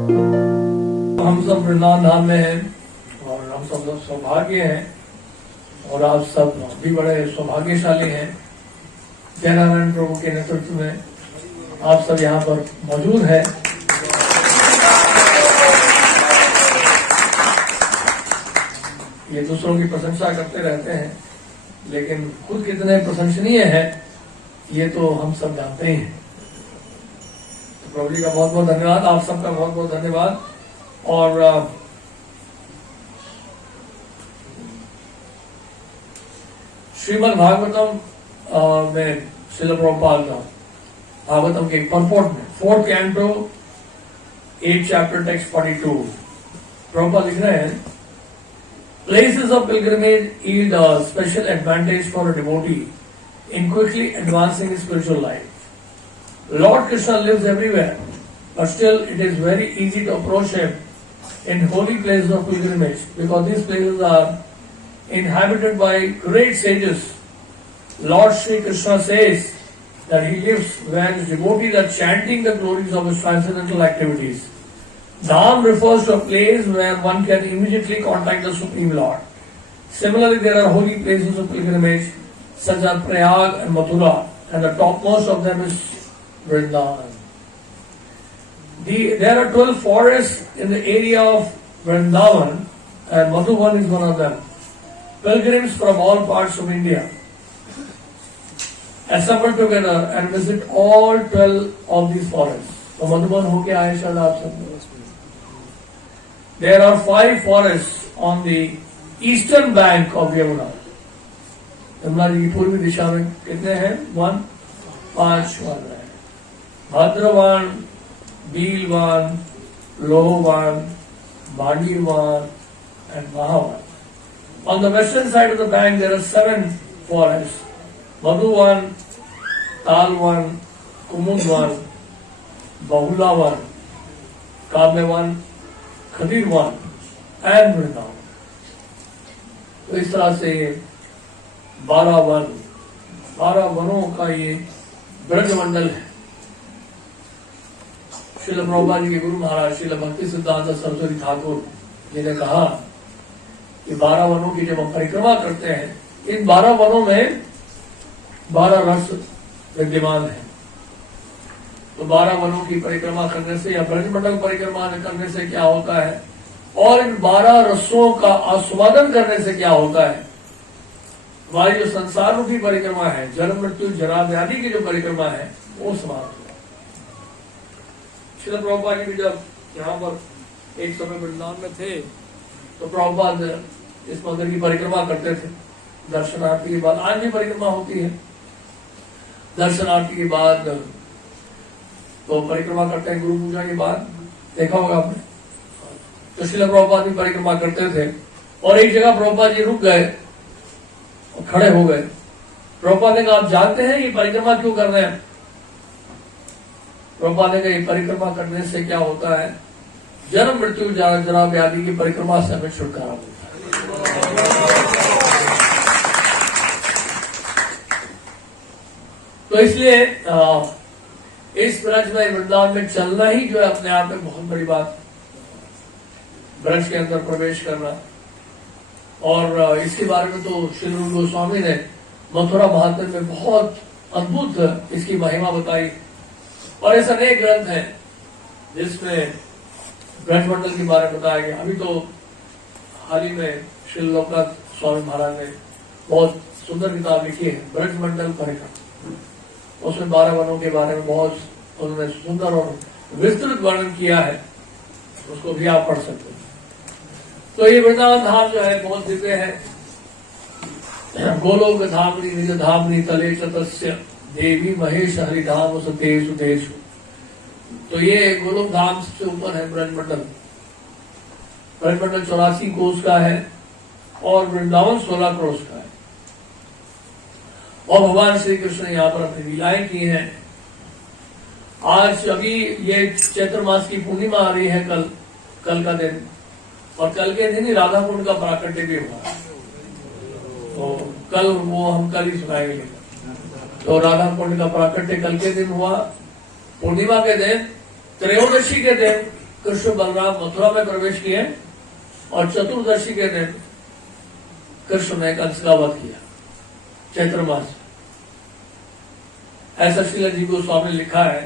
हम सब वृंदावन धाम में हैं और हम सब लोग सौभाग्य हैं और आप सब भी बड़े सौभाग्यशाली हैं। जयनारायण प्रभु के नेतृत्व में आप सब यहाँ पर मौजूद हैं। ये दूसरों की प्रशंसा करते रहते हैं, लेकिन खुद कितने प्रशंसनीय हैं ये तो हम सब जानते ही हैं। तो प्रभु जी का बहुत बहुत धन्यवाद, आप सबका बहुत बहुत धन्यवाद। और श्रीमद् भागवतम में श्रील प्रभुपाद भागवतम के परपोर्ट में 4th canto 8th chapter text 42 Prabhupada लिख रहे हैं, Places of pilgrimage yield a special advantage for a devotee in quickly advancing his spiritual life. Lord Krishna lives everywhere, but still it is very easy to approach him in holy places of pilgrimage, because these places are inhabited by great sages. Lord Sri Krishna says that he lives where his devotees are chanting the glories of his transcendental activities. Dham refers to a place where one can immediately contact the Supreme Lord. Similarly, there are holy places of pilgrimage such as Prayag and Mathura, and the topmost of them is Vrindavan. There are 12 forests in the area of Vrindavan, and Madhuban is one of them. Pilgrims from all parts of India assemble together and visit all 12 of these forests. So Madhuban hoke aaye shayad aap sab. There are 5 forests on the eastern bank of Yamuna. Yamuna ji की पूर्वी दिशा में कितने हैं? 5 one है। भद्रवान, बीलवान, लोहवान, Bandirwan and Mahavan. On the western side of the bank there are 7 forests: Madhuvan, Talwan, Kumudvan, Bahulavan, Kamyavan, Khadirwan and Vrindavan. तो इस तरह से 12 वनों का ये ब्रजमंडल है। श्रील प्रभुपाद जी के गुरु महाराज श्रील भक्ति सिद्धांत सरस्वती ठाकुर जी ने कहा कि 12 वनों की जब हम परिक्रमा करते हैं, इन 12 वनों में 12 रस विद्यमान है। तो 12 वनों की परिक्रमा करने से या ब्रजमंडल परिक्रमा करने से क्या होता है, और इन 12 रसों का आस्वादन करने से क्या होता है, हमारी जो संसार रूपी परिक्रमा है, जन्म मृत्यु जरा व्याधि की जो परिक्रमा है, वो समाप्त हो। श्रील प्रभुपाद जी भी जब यहाँ पर एक समय वृंदावन में थे तो प्रभुपाद इस मंदिर की परिक्रमा करते थे दर्शनार्थी के बाद। आज भी परिक्रमा होती है दर्शनार्थी के बाद, तो परिक्रमा करते हैं गुरु पूजा के बाद, देखा होगा आपने। तो श्रील प्रभुपाद भी परिक्रमा करते थे और एक जगह प्रभुपाद जी रुक गए और खड़े हो गए। प्रभुपाद ने कहा, आप जानते हैं ये परिक्रमा क्यों कर रहे हैं? प्रभुपाद ने कहा, ये परिक्रमा करने से क्या होता है, जन्म मृत्यु जरा व्याधि की परिक्रमा से हमें छुटकारा मिलता है। तो इसलिए इस ब्रज में वृंदावन में चलना ही जो है अपने आप में बहुत बड़ी बात। ब्रज के अंदर प्रवेश करना, और इसके बारे में तो श्री रूप गोस्वामी ने मथुरा महात्म्य में बहुत अद्भुत इसकी महिमा बताई। और ऐसे अनेक ग्रंथ हैं जिसमें ब्रजमंडल के बारे में बताया गया। अभी तो हाल ही में श्री लोकनाथ स्वामी महाराज ने बहुत सुंदर किताब लिखी है, ब्रजमंडल परिक्रमा। उसमें 12 वनों के बारे में बहुत उन्होंने सुंदर और विस्तृत वर्णन किया है, उसको भी आप पढ़ सकते हैं। तो ये वृंदावन धाम जो है बहुत दिव्य है। गोलोक धामनी निज धामनी तले तस्य देवी महेश हरिधाम सतेषु देशु। तो ये गोलोक धाम से ऊपर है ब्रजमंडल। ब्रजमंडल 84 कोस का है और वृंदावन 16 कोस का है। और भगवान श्री कृष्ण ने यहाँ पर अपनी लीलाएं की हैं। आज अभी ये चैत्र मास की पूर्णिमा आ रही है, कल का दिन, और कल के दिन ही राधा कुंड का प्राकट्य भी हुआ। तो कल वो हम कल ही सुनाएंगे। तो राधा कुंड का प्राकट्य कल के दिन हुआ, पूर्णिमा के दिन, त्रयोदशी के दिन कृष्ण बलराम मथुरा में प्रवेश किए और चतुर्दशी के दिन कृष्ण ने कंस का वध किया चैत्र मास। ऐसा श्रीला जी गोस्वामी ने लिखा है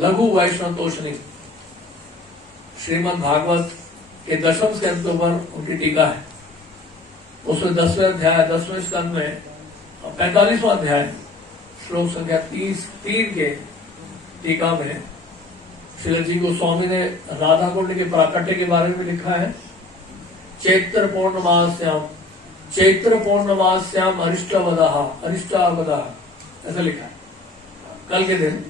लघु वैष्णव तोषणी श्रीमद् भागवत के 10वें स्कंद पर उनकी टीका है। उसमें 10वें अध्याय 10वें स्कंद में 45वां अध्याय श्लोक संख्या 33 के टीका में श्रीला जी गोस्वामी ने राधा कुंड के प्राकट्य के बारे में लिखा है। चैत्र पौर्णमास्याम अरिष्टावदाह ऐसा लिखा है। कल के दिन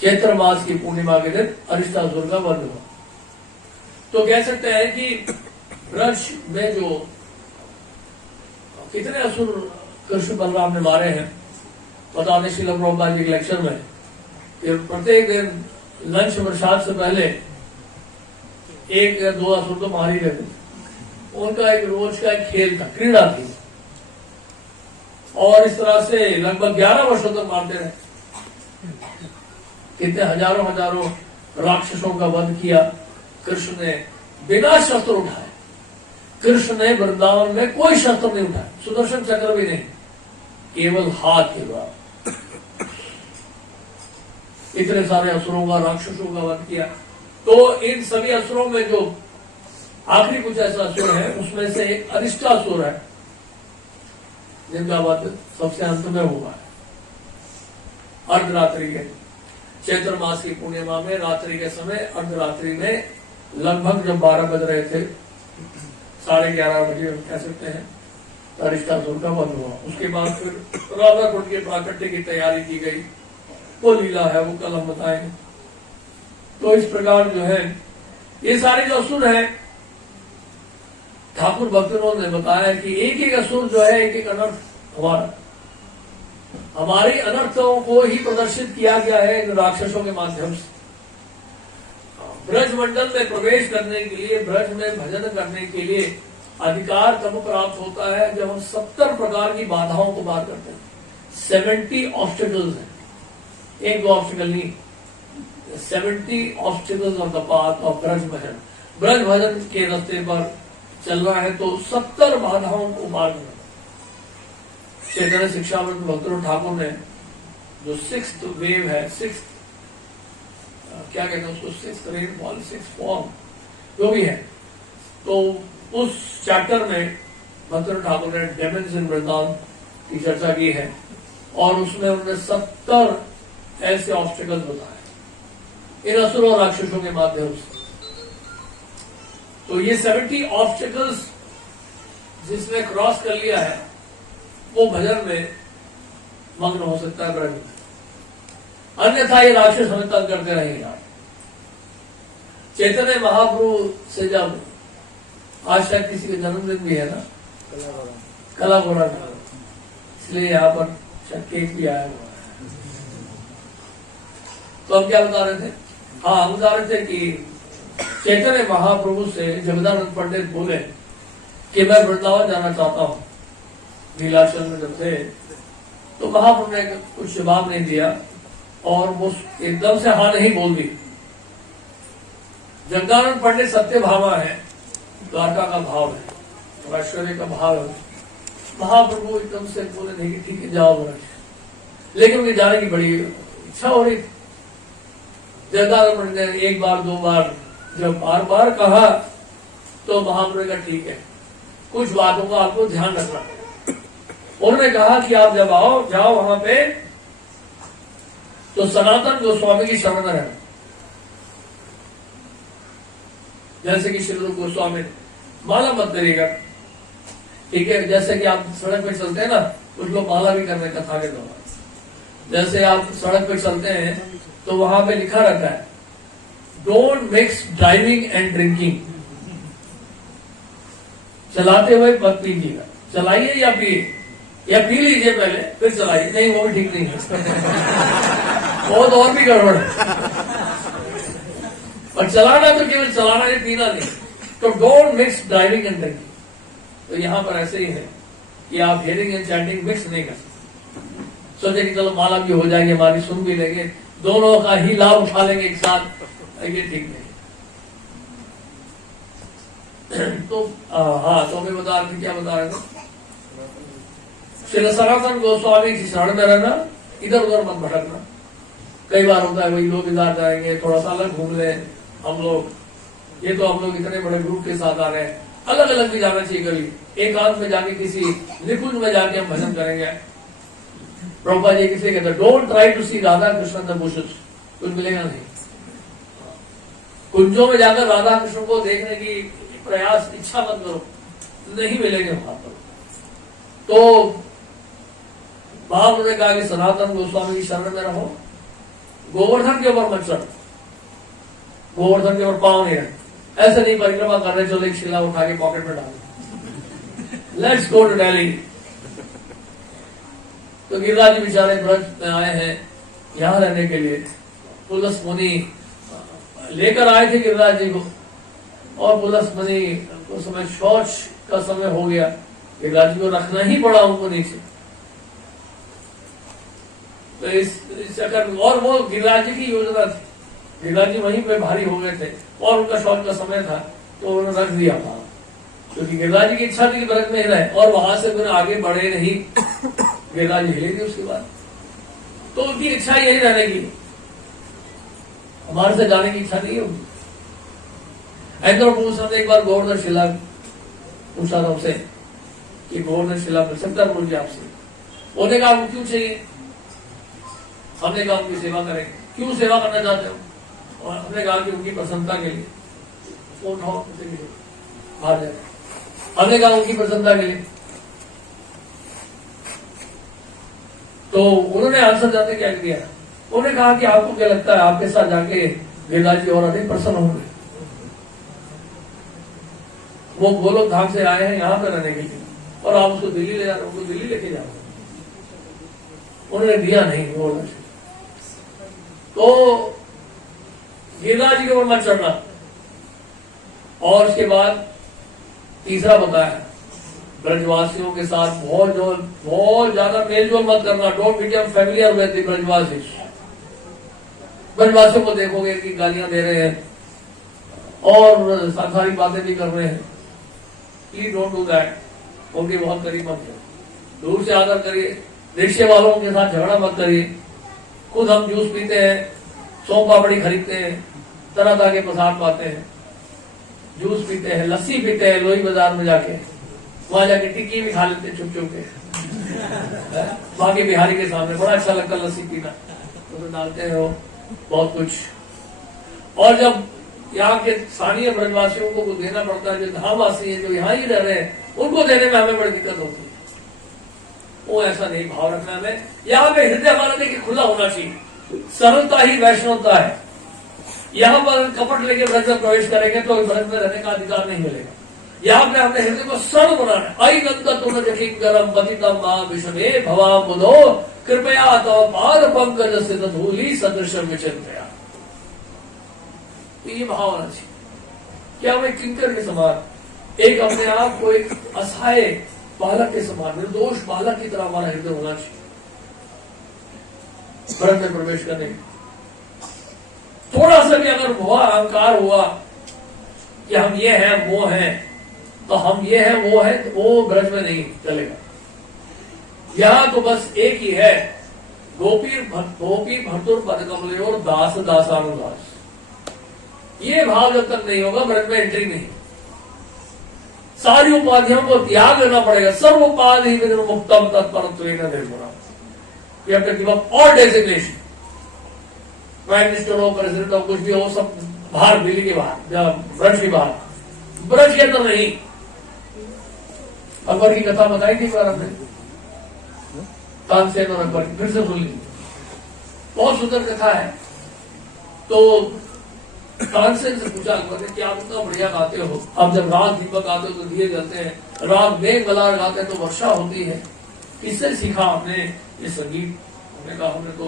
चैत्र मास की पूर्णिमा के दिन अरिष्टासुर का वध हुआ। तो कह सकते हैं कि ब्रज में जो कितने असुर कृष्ण बलराम ने मारे हैं बताने श्रील प्रभुपाद जी के लेक्चर में कि प्रत्येक दिन लंच प्रसाद से पहले एक या दो असुर तो मार ही लेते। उनका एक रोज का एक खेल था, क्रीड़ा थी, और इस तरह से लगभग 11 वर्षों तक मारते रहे। कितने हजारों राक्षसों का वध किया कृष्ण ने बिना शस्त्र उठाए। कृष्ण ने वृंदावन में कोई शस्त्र नहीं उठाया, सुदर्शन चक्र भी नहीं, केवल हाथ के द्वारा इतने सारे असुरों का राक्षसों का वध किया। तो इन सभी असुरों में जो आखिरी कुछ ऐसा असुर है उसमें से एक अरिष्टासुर है जिनका वध सबसे अंत में हुआ है। अर्धरात्रि के चैत्र मास की पूर्णिमा में रात्रि के समय अर्धरात्रि में लगभग जब 12 बज रहे थे, 11:30 बजे कह सकते हैं, अरिष्टासुर का वध हुआ। उसके बाद फिर राधा कुंड के प्राकट्य की तैयारी की गई। वो लीला है, वो कल हम बताएंगे। तो इस प्रकार जो है ये सारे जो असुर है ठाकुर भक्तों ने बताया कि एक एक असुर जो है एक एक अनर्थ हमारी अनर्थों को ही प्रदर्शित किया गया है इन राक्षसों के माध्यम से। ब्रज मंडल में प्रवेश करने के लिए, ब्रज में भजन करने के लिए अधिकार तब प्राप्त होता है जब हम 70 प्रकार की बाधाओं को पार करते हैं। 70 ऑब्स्टिकल्स हैं, एक दो ऑब्स्टिकल नहीं, 70 obstacles on the path of Braj bhajan. Braj bhajan के रास्ते पर चल रहा है तो 70 बाधाओं को पार करना। चैतन्य शिक्षामृत भक्तों ठाकुर ने जो 6th वेव है, 6th क्या कहते हैं उसको, 6th रेनफॉल, 6th फॉर्म जो भी है, तो उस चैप्टर में भक्तों ठाकुर ने डेमन्स इन वृंदावन की चर्चा की है और उसमें उन्होंने 70 ऐसे ऑब्स्टिकल्स बताए इन असुर और राक्षसों के माध्यम से। तो ये 70 ऑब्स्टिकल्स जिसने क्रॉस कर लिया है वो भजन में मग्न हो सकता है ब्रज में, अन्यथा ये राक्षस हमें तंग करते रहेगा। चैतन्य महाप्रभु से जब आज शायद किसी का जन्मदिन भी है ना, कला गोरा का, इसलिए यहाँ पर शायद केक भी आया हुआ है। तो हम क्या बता रहे थे? हाँ, हम बता रहे थे कि चैतन्य महाप्रभु से जगदानंद पंडित बोले कि मैं वृंदावन जाना चाहता हूँ। नीलाचल में जब थे तो महाप्रभु ने कुछ जवाब नहीं दिया और वो एकदम से हाँ नहीं बोल दी। जगदानंद पंडित सत्य भावा है, द्वारका का भाव है, ऐश्वर्य का भाव है। महाप्रभु एकदम से बोले नहीं कि ठीक है जाओ ब्रज, लेकिन उनके जाने की बड़ी इच्छा हो रही। जगदानंद पंडित ने एक बार दो बार जब बार बार कहा तो महाप्रभु का ठीक है, कुछ बातों का आपको ध्यान रखना। उन्होंने कहा कि आप जब जाओ वहां पे तो सनातन गोस्वामी की शरण रहना, जैसे कि श्री रूप गोस्वामी ने माला मत करिएगा, ठीक है। जैसे कि आप सड़क पे चलते हैं ना, कुछ लोग माला भी करने कथा के दौरान, जैसे आप सड़क पे चलते हैं तो वहां पे लिखा रहता है don't mix driving and drinking. चलाते हुए मत पीजिएगा, चलाइए या पिए, या पी लीजिए पहले फिर चलाइए, नहीं वो भी ठीक नहीं है, बहुत और भी गड़बड़ है। और चलाना तो केवल चलाना है, पीना नहीं। तो don't mix driving and drinking. तो यहां पर ऐसे ही है कि आप हियरिंग एंड चैंटिंग मिक्स नहीं कर सकते। सोचे कि चलो माला भी हो जाएगी हमारी, सुन भी लेंगे, दोनों का ही लाभ उठा लेंगे एक साथ, ये ठीक नहीं। तो हाँ, तो मैं बता रहे थे, क्या बता रहे थे? श्री सनातन गोस्वामी की शरण में रहना, इधर उधर मत भटकना। कई बार होता है वही लोग इधर जाएंगे, थोड़ा सा अलग घूम ले हम लोग, ये तो हम लोग इतने बड़े ग्रुप के साथ आ रहे हैं, अलग अलग भी जाना चाहिए। कभी एकांत में जाके किसी निकुंज में जाके हम भजन करेंगे। प्रभुपाद जी किसी कहते don't try to see Radha Krishna the bushes, कुछ मिलेगा नहीं। कुंजों में जाकर राधा कृष्ण को देखने की प्रयास इच्छा मत करो, नहीं मिलेंगे वहां पर। तो महाप्रभु ने कहा कि सनातन गोस्वामी की शरण में रहो, गोवर्धन के ऊपर मत चढ़ो, गोवर्धन के ऊपर पांव नहीं रहे, ऐसे नहीं परिक्रमा करने चलो एक शिला उठा के पॉकेट में डालो, लेट्स गो टू दिल्ली। तो गिरिराज जी बेचारे ब्रज में आए हैं यहां रहने के लिए। पुलस मुनि लेकर आए थे गिरिराज जी को, और पुलस मुनि उस समय शौच का समय हो गया, गिरिराज जी को रखना ही पड़ा उनको नीचे। तो इस चक्कर, और वो गिरिराज जी की योजना थी, गिरिराज जी वहीं पे भारी हो गए थे और उनका शौच का समय था, तो उन्होंने रख दिया वहां, क्योंकि गिरिराज जी की इच्छा थी कि ब्रज में ही रहे, और वहां से फिर आगे बढ़े नहीं, गिरिराज जी हिले थी उसके बाद। तो उनकी इच्छा यही रहने की, हमारे से जाने की इच्छा नहीं होगी। पूछा एक बार गोवर्धन शिला पूछा था उनसे कि गोवर्धन शिला मिल सकता है मुझे आपसे? उन्होंने कहा आपको क्यों चाहिए? हमने कहा उनकी सेवा करेंगे। क्यों सेवा करना चाहते हो? और हमने कहा कि उनकी प्रसन्नता के लिए। बाहर जाए, हमने कहा उनकी प्रसन्नता के लिए। तो उन्होंने आंसर जाते क्या दिया, उन्होंने कहा कि आपको क्या लगता है आपके साथ जाके गिरिराज जी और अधिक प्रसन्न होंगे? वो गोलोक धाम से आए हैं यहाँ पे रहने के लिए, और आप उसको दिल्ली ले जा रहे हो, उनको दिल्ली लेके जा रहे हो। उन्होंने दिया नहीं गोवर्धन। तो गिरिराज जी के ऊपर मत चढ़ना। और उसके बाद तीसरा बताया, ब्रजवासियों के साथ बहुत ज्यादा मेलजोल मत करना। Don't become familiar with the Brajwasi. ब्रजवासियों को देखोगे कि गालियां दे रहे हैं और सांसारिक बातें भी कर रहे हैं, प्लीज डोंट डू दैट। उनके बहुत करीब मत करो, दूर से आदर करिए। रिक्शे वालों के साथ झगड़ा मत करिए। खुद हम जूस पीते हैं, सोम पापड़ी खरीदते हैं, तरह तरह के प्रसाद पाते हैं, जूस पीते हैं, लस्सी पीते हैं, लोही बाजार में जाके, वहां जाके टिक्की भी खा लेते चुप चुप के। बाकी बिहारी के सामने बड़ा अच्छा लगता लस्सी पीना, उसमें डालते हैं वो बहुत कुछ। और जब यहाँ के स्थानीय ब्रजवासियों को देना पड़ता है, जो धामवासी है, जो यहाँ ही रह रहे हैं, उनको देने में हमें बड़ी दिक्कत होती है। वो ऐसा नहीं भाव रखना हमें। यहाँ पे हृदय हमारा देखिए खुला होना चाहिए, सरलता ही वैष्णवता है। यहाँ पर कपट लेके ब्रज में प्रवेश करेंगे तो ब्रज में रहने का अधिकार नहीं मिलेगा। यहाँ पे अपने हृदय को सरल बनाना है। आई नंद तुम जकिंगरम पतितम मां विषमे भवा बुधो कृपया तव पाद पंकज स्थित धूलि सदृश विचिंतया। ये भाव होना चाहिए कि हम एक किंकर के समान, एक अपने आप को एक असहाय बालक के समान, निर्दोष बालक की तरह हमारा हृदय होना चाहिए ब्रज में प्रवेश करने। थोड़ा सा भी अगर हुआ अहंकार हुआ कि हम ये हैं वो हैं, तो हम ये हैं वो हैं, तो वो ब्रज में नहीं चलेगा। यहां तो बस एक ही है, गोपी भर्तुर पद कमले और दास दासानुदास। ये भाव जब तक नहीं होगा ब्रज में एंट्री नहीं। सारी उपाधियों को त्याग लेना पड़ेगा। सर्व उपाधि मुक्तम तत्परत्व निर्गुणम। You have to give up all designation. Prime minister हो, प्रेसिडेंट हो, कुछ भी हो, सब बाहर, दिल्ली के बाहर, ब्रज के बाहर, ब्रज के अंदर नहीं। अकबर की कथा बताई थी बार हमने, तानसेन और अकबर की, फिर से सुन ली, बहुत सुंदर कथा है। तो तानसेन से पूछा अकबर ने कि आप इतना बढ़िया गाते हो, अब जब राग दीपक गाते हो तो दिए जलते हैं, राग मेघ मलार गाते हैं तो वर्षा होती है, किससे सीखा आपने ये संगीत? हमने कहा हमने तो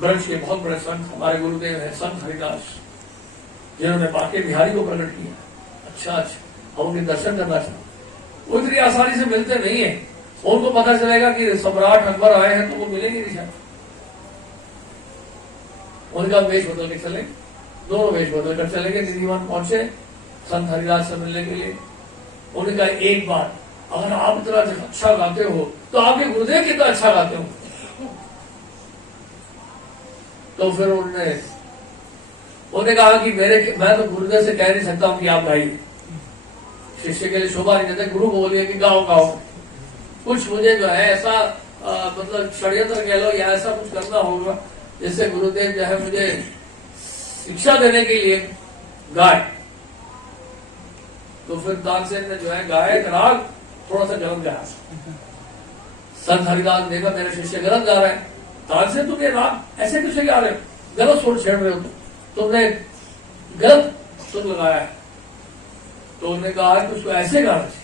ब्रज के बहुत बड़े संत, हमारे गुरुदेव हैं संत हरिदास, जिन्होंने बाके बिहारी को प्रकट किया। अच्छा, हम उनके दर्शन करना चाहते। वो इतनी आसानी से मिलते नहीं है। उनको पता चलेगा कि सम्राट अकबर आए हैं तो वो मिलेंगे नहीं शायद। उनका वेश बदल के चले, दोनों वेश बदल कर चले गए। निधिवान पहुंचे संत हरिदास से मिलने के लिए। उन्होंने कहा एक बात, अगर आप इतना अच्छा गाते हो तो आपके गुरुदेव कितना अच्छा गाते हो। तो फिर उन्होंने कहा कि मैं तो गुरुदेव से कह नहीं सकता हूं कि आप गाइए, शिष्य के लिए शोभा नहीं देते, गुरु बोलिए कि गाओ गाओ। कुछ मुझे जो है ऐसा मतलब षड्यंत्र कह लो या ऐसा कुछ करना होगा जिससे गुरुदेव जो है मुझे शिक्षा देने के लिए गाए। तो फिर तानसेन ने जो है गायक राग थोड़ा सा गलत गाया। संत हरिदास ने देखा मेरे शिष्य गलत गा रहे हैं, तानसेन तुम ये राग ऐसे कैसे गा रहे हो, गलत सुर छेड़ रहे हो, तुमने गलत सुर लगाया है। तो उन्होंने कहा कि उसको ऐसे गाना चाहिए।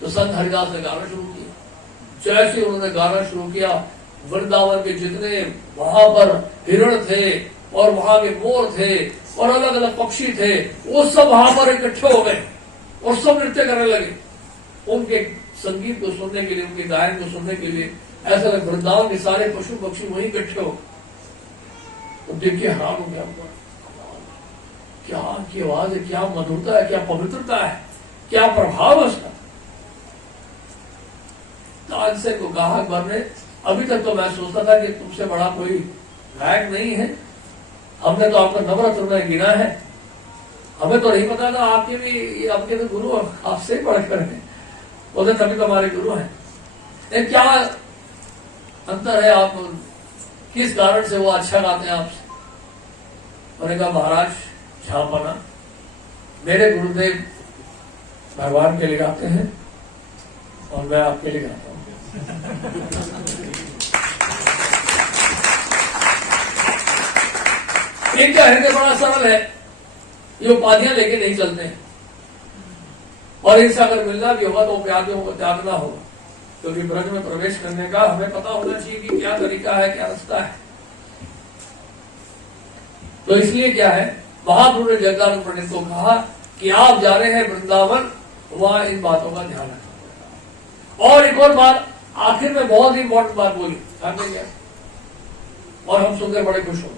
तो संत हरिदास ने गाना शुरू किया। जैसे उन्होंने गाना शुरू किया, वृंदावन के जितने वहां पर हिरण थे और वहां के मोर थे और अलग अलग पक्षी थे, वो सब वहां पर इकट्ठे हो गए और सब नृत्य करने लगे उनके संगीत को सुनने के लिए, उनके गायन को सुनने के लिए। ऐसा लगे वृंदावन के सारे पशु पक्षी वहीं इकट्ठे हो। तो देखिए हैरान हो गया, क्या की आवाज है, क्या मधुरता है, क्या पवित्रता है, क्या प्रभाव है उसका। तानसेन को गाहक बनने, अभी तक तो मैं सोचता था कि तुमसे बड़ा कोई गायक नहीं है, हमने तो आपका नवरत्न में गिना है, हमें तो नहीं पता था आपके भी गुरु आपसे ही बढ़कर हैं, बोले तभी तो हमारे गुरु हैं। क्या अंतर है, आप किस कारण से वो अच्छा गाते हैं आपसे। मैंने कहा महाराज झापना, मेरे गुरुदेव भगवान के लिए गाते हैं और मैं आपके लिए गाता हूं। इनका हृदय बड़ा सरल है, ये उपाधियां लेके नहीं चलते हैं और इनसे अगर मिलना भी होगा तो उपाधियों को त्यागना होगा, क्योंकि ब्रज में प्रवेश करने का हमें पता होना चाहिए कि क्या तरीका है, क्या रास्ता है। तो इसलिए क्या है, महाप्रभु ने जगदानंद पंडित को कहा कि आप जा रहे हैं वृंदावन, वहां इन बातों का ध्यान रखना। और एक और बात आखिर में बहुत ही इंपॉर्टेंट बात बोली, क्या और हम सुनकर बड़े खुश हो गए।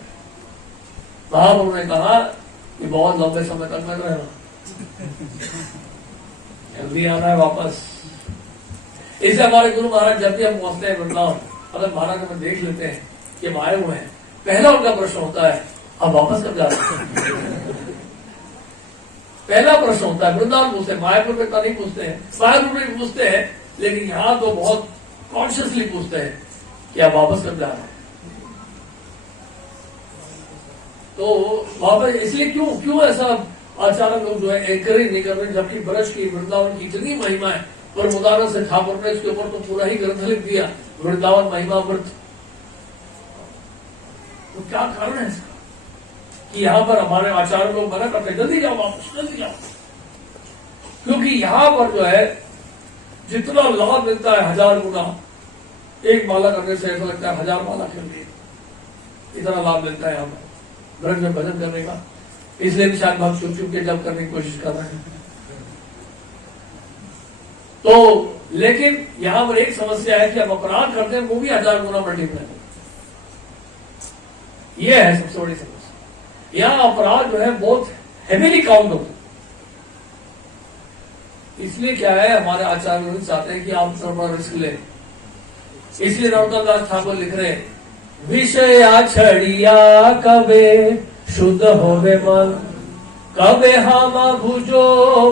महाप्रभु ने कहा कि बहुत लंबे समय तक मैं रहना, जल्दी आना है वापस। इसलिए हमारे गुरु महाराज जब भी हम पहुंचते हैं वृंदावन, मतलब महाराज हमें देख लेते हैं कि हम आए हुए हैं, पहला उनका प्रश्न होता है आप वापस कब जा रहे हैं। पहला प्रश्न होता है, वृंदावन पूछते हैं, मायापुर में तो नहीं पूछते हैं, मायापुर में पूछते हैं, लेकिन यहां तो बहुत कॉन्शियसली पूछते हैं कि आप वापस कब जा रहे हैं। तो वापस इसलिए क्यों ऐसा अचानक लोग जो है एंकरेज नहीं कर रहे, जबकि ब्रज की वृंदावन की इतनी महिमा है। पर उदाहरण से ठाकुर ने इसके ऊपर तो पूरा ही ग्रंथ लिख दिया, वृंदावन महिमा व्रत। तो क्या कारण है इसका कि यहाँ पर हमारे आचार्य लोग मना करते जल्दी जाओ वापस, जल्दी जाओ, क्योंकि यहाँ पर जो है जितना लाभ मिलता है 1000 गुना, एक माला करने से ऐसा लगता है 1000 माला कर लिए, इतना लाभ मिलता है यहाँ पर ब्रज में भजन करने का। इसलिए भी शायद भक्त चुप चुप के जब करने की कोशिश कर रहे हैं। तो लेकिन यहां पर एक समस्या है कि हम अपराध करते हैं, वो भी 1000 गुना मल्टीप्लाई। यह है सबसे बड़ी समस्या। यहां अपराध जो है बहुत हेवीली काउंट होते, इसलिए क्या है हमारे आचार्य चाहते हैं कि आप थोड़ा रिस्क लें। इसलिए नरोत्तम दास ठाकुर लिख रहे हैं, विषया छड़िया कबे शुद्ध होवे मन, कबे हम भुजो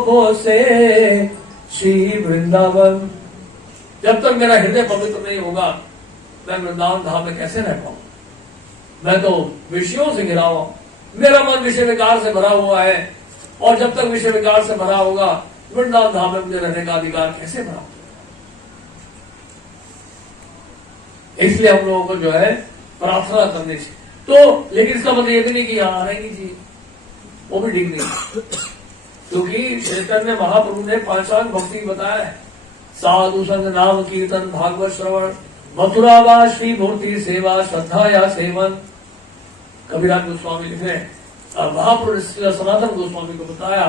बोसे श्री वृंदावन। जब तक मेरा हृदय पवित्र नहीं होगा, मैं वृंदावन धाम में कैसे रह पाऊं। मैं तो विषयों से घिरा हुआ, मेरा मन विषय विकार से भरा हुआ है, और जब तक विषय विकार से भरा होगा, वृंदावन धाम में मुझे रहने का अधिकार कैसे भरा। इसलिए हम लोगों को जो है प्रार्थना करनी चाहिए। तो लेकिन इसका मतलब ये भी नहीं कि यहाँ आना ही नहीं चाहिए, वो भी ठीक नहीं, क्योंकि चैतन्य महाप्रभु ने पांचांग भक्ति बताया है, साधु संग नाम कीर्तन भागवत श्रवण मथुरावास श्री मूर्ति सेवा श्रद्धा या सेवन। कबीराम गोस्वामी लिख रहे हैं, महाप्रभु ने सनातन गोस्वामी को बताया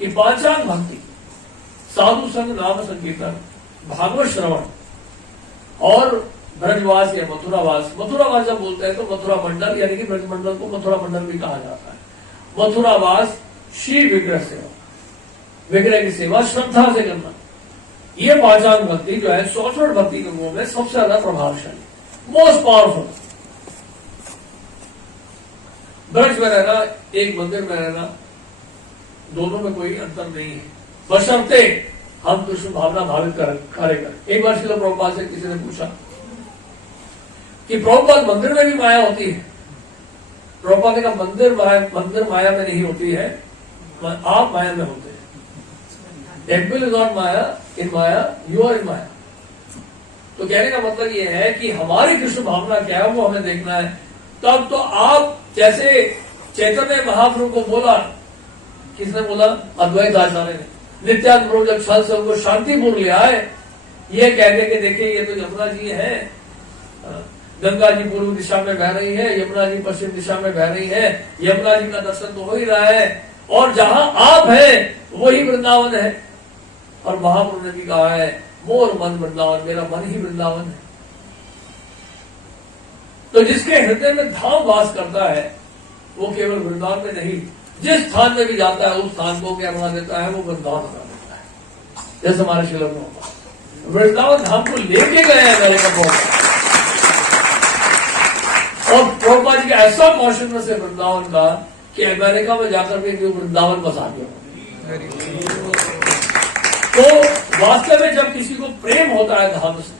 कि पांचांग भक्ति, साधु संग नाम संकीर्तन, भागवत श्रवण और ब्रजवास या मथुरावास। मथुरावास जब बोलते हैं तो मथुरा मंडल यानी कि ब्रज मंडल को मथुरा मंडल भी कहा जाता है। मथुरावास श्री विग्रह सेवा, विग्रह की सेवा श्रद्धा से करना, ये पांचांग भक्ति जो है 64 भक्ति के रूपों में सबसे ज्यादा प्रभावशाली, मोस्ट पावरफुल। ब्रज में रहना, एक मंदिर में रहना, दोनों में कोई अंतर नहीं है, बशर्ते हम कृष्ण भावना भावित करेगा। एक बार श्रील प्रभुपाद से किसी ने पूछा कि प्रभुपाद मंदिर में भी माया होती है? प्रभुपाद का मंदिर माया में नहीं होती है, आप माया में होते हैं। Temple is not maya, in maya you are in maya. तो कहने का मतलब ये है कि हमारी कृष्ण भावना क्या है वो हमें देखना है। तब तो आप जैसे चैतन्य महाप्रभु को बोला, किसने बोला? अद्वैत आचार्य ने। नित्यानंद प्रभु जब छल से उनको शांतिपूर्ण ले आए, ये कहने के देखिए ये तो यमुना जी है, गंगा जी पूर्व दिशा में बह रही है, यमुना जी पश्चिम दिशा में बह रही है, यमुना जी का दर्शन तो हो ही रहा है, और जहां आप हैं वही वृंदावन है। और महाप्रभु ने भी कहा है मोर मन वृंदावन, मेरा मन ही वृंदावन है। तो जिसके हृदय में धाम वास करता है वो केवल वृंदावन में नहीं, जिस स्थान में भी जाता है उस स्थान को क्या बना देता है? वो वृंदावन बना देता है। जैसे हमारे श्रील प्रभुपाद वृंदावन धाम को लेके गए हैं अमेरिका पहुंचा, और प्रभुपाद जी का ऐसा कॉन्शियसनेस है वृंदावन का कि अमेरिका में जाकर के वृंदावन बसा दिया। तो वास्तव में जब किसी को प्रेम होता है धाम से,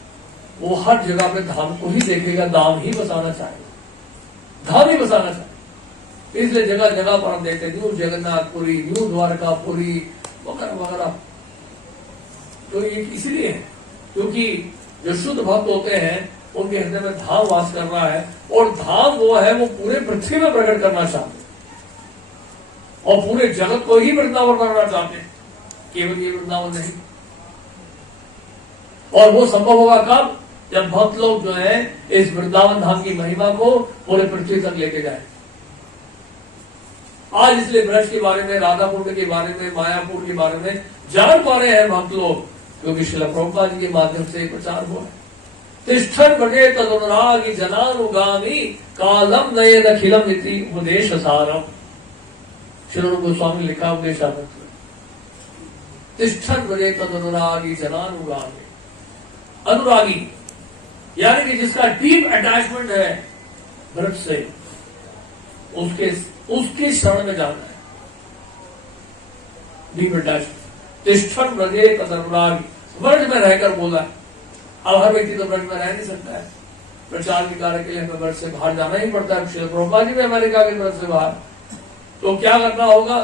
वो हर जगह पे धाम को ही देखेगा, धाम ही बसाना चाहेगा, धाम ही बसाना चाहेगा। इसलिए जगह जगह पर हम देखते न्यू जगन्नाथपुरी, न्यू द्वारकापुरी वगैरह वगैरह। तो ये इसलिए है क्योंकि जो शुद्ध भक्त होते हैं उनके हृदय में धाम वास कर रहा है, और धाम वो है वो पूरे पृथ्वी में प्रकट करना चाहते हैं, और पूरे जगत को ही वृंदावन बनाना चाहते हैं, केवल ये वृंदावन नहीं। और वो संभव होगा कब? जब भक्त लोग जो है इस वृंदावन धाम की महिमा को पूरे पृथ्वी तक लेके जाए। आज इसलिए ब्रज के बारे में, राधा कुंड के बारे में, मायापुर के बारे में जान पा रहे हैं भक्त लोग, क्योंकि श्रील प्रभुपाद जी के माध्यम से प्रचार हुआ है। तिष्ठन बटे तदनुरागी जनानुगामी कालम नये अखिलम इति उपदेश सारम। श्री रूप गोस्वामी लिखा उपदेशामृत। तिष्ठन बटे तदनुरागी जनानुगामी, अनुरागी यानी कि जिसका डीप अटैचमेंट है ब्रज से, उसके शरण में जाना है। Deep attachment. तिष्ठन ब्रजे तदनुरागी, ब्रज में रहकर बोला है। अब हर व्यक्ति तो ब्रज में रह नहीं सकता है, प्रचार के कार्य के लिए हमें ब्रज से बाहर जाना ही पड़ता है। श्रील प्रभुपाद जी भी अमेरिका के ब्रज से बाहर, तो क्या करना होगा?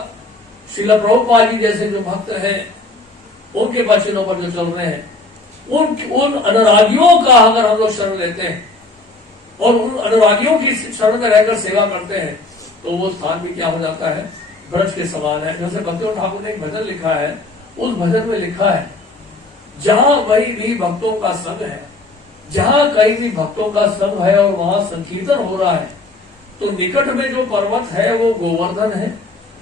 श्रील प्रभुपाद जी जैसे जो भक्त हैं उनके वचनों पर जो चल रहे हैं, उन अनुरागियों का अगर हम लोग शरण लेते हैं और उन अनुरागियों की शरण में रहकर सेवा करते हैं, तो वो स्थान भी क्या हो जाता है? ब्रज के समान है। जैसे भक्तियों ठाकुर ने एक भजन लिखा है, उस भजन में लिखा है जहां कहीं भी भक्तों का संग है, जहां कहीं भी भक्तों का संग है और वहां संकीर्तन हो रहा है, तो निकट में जो पर्वत है वो गोवर्धन है,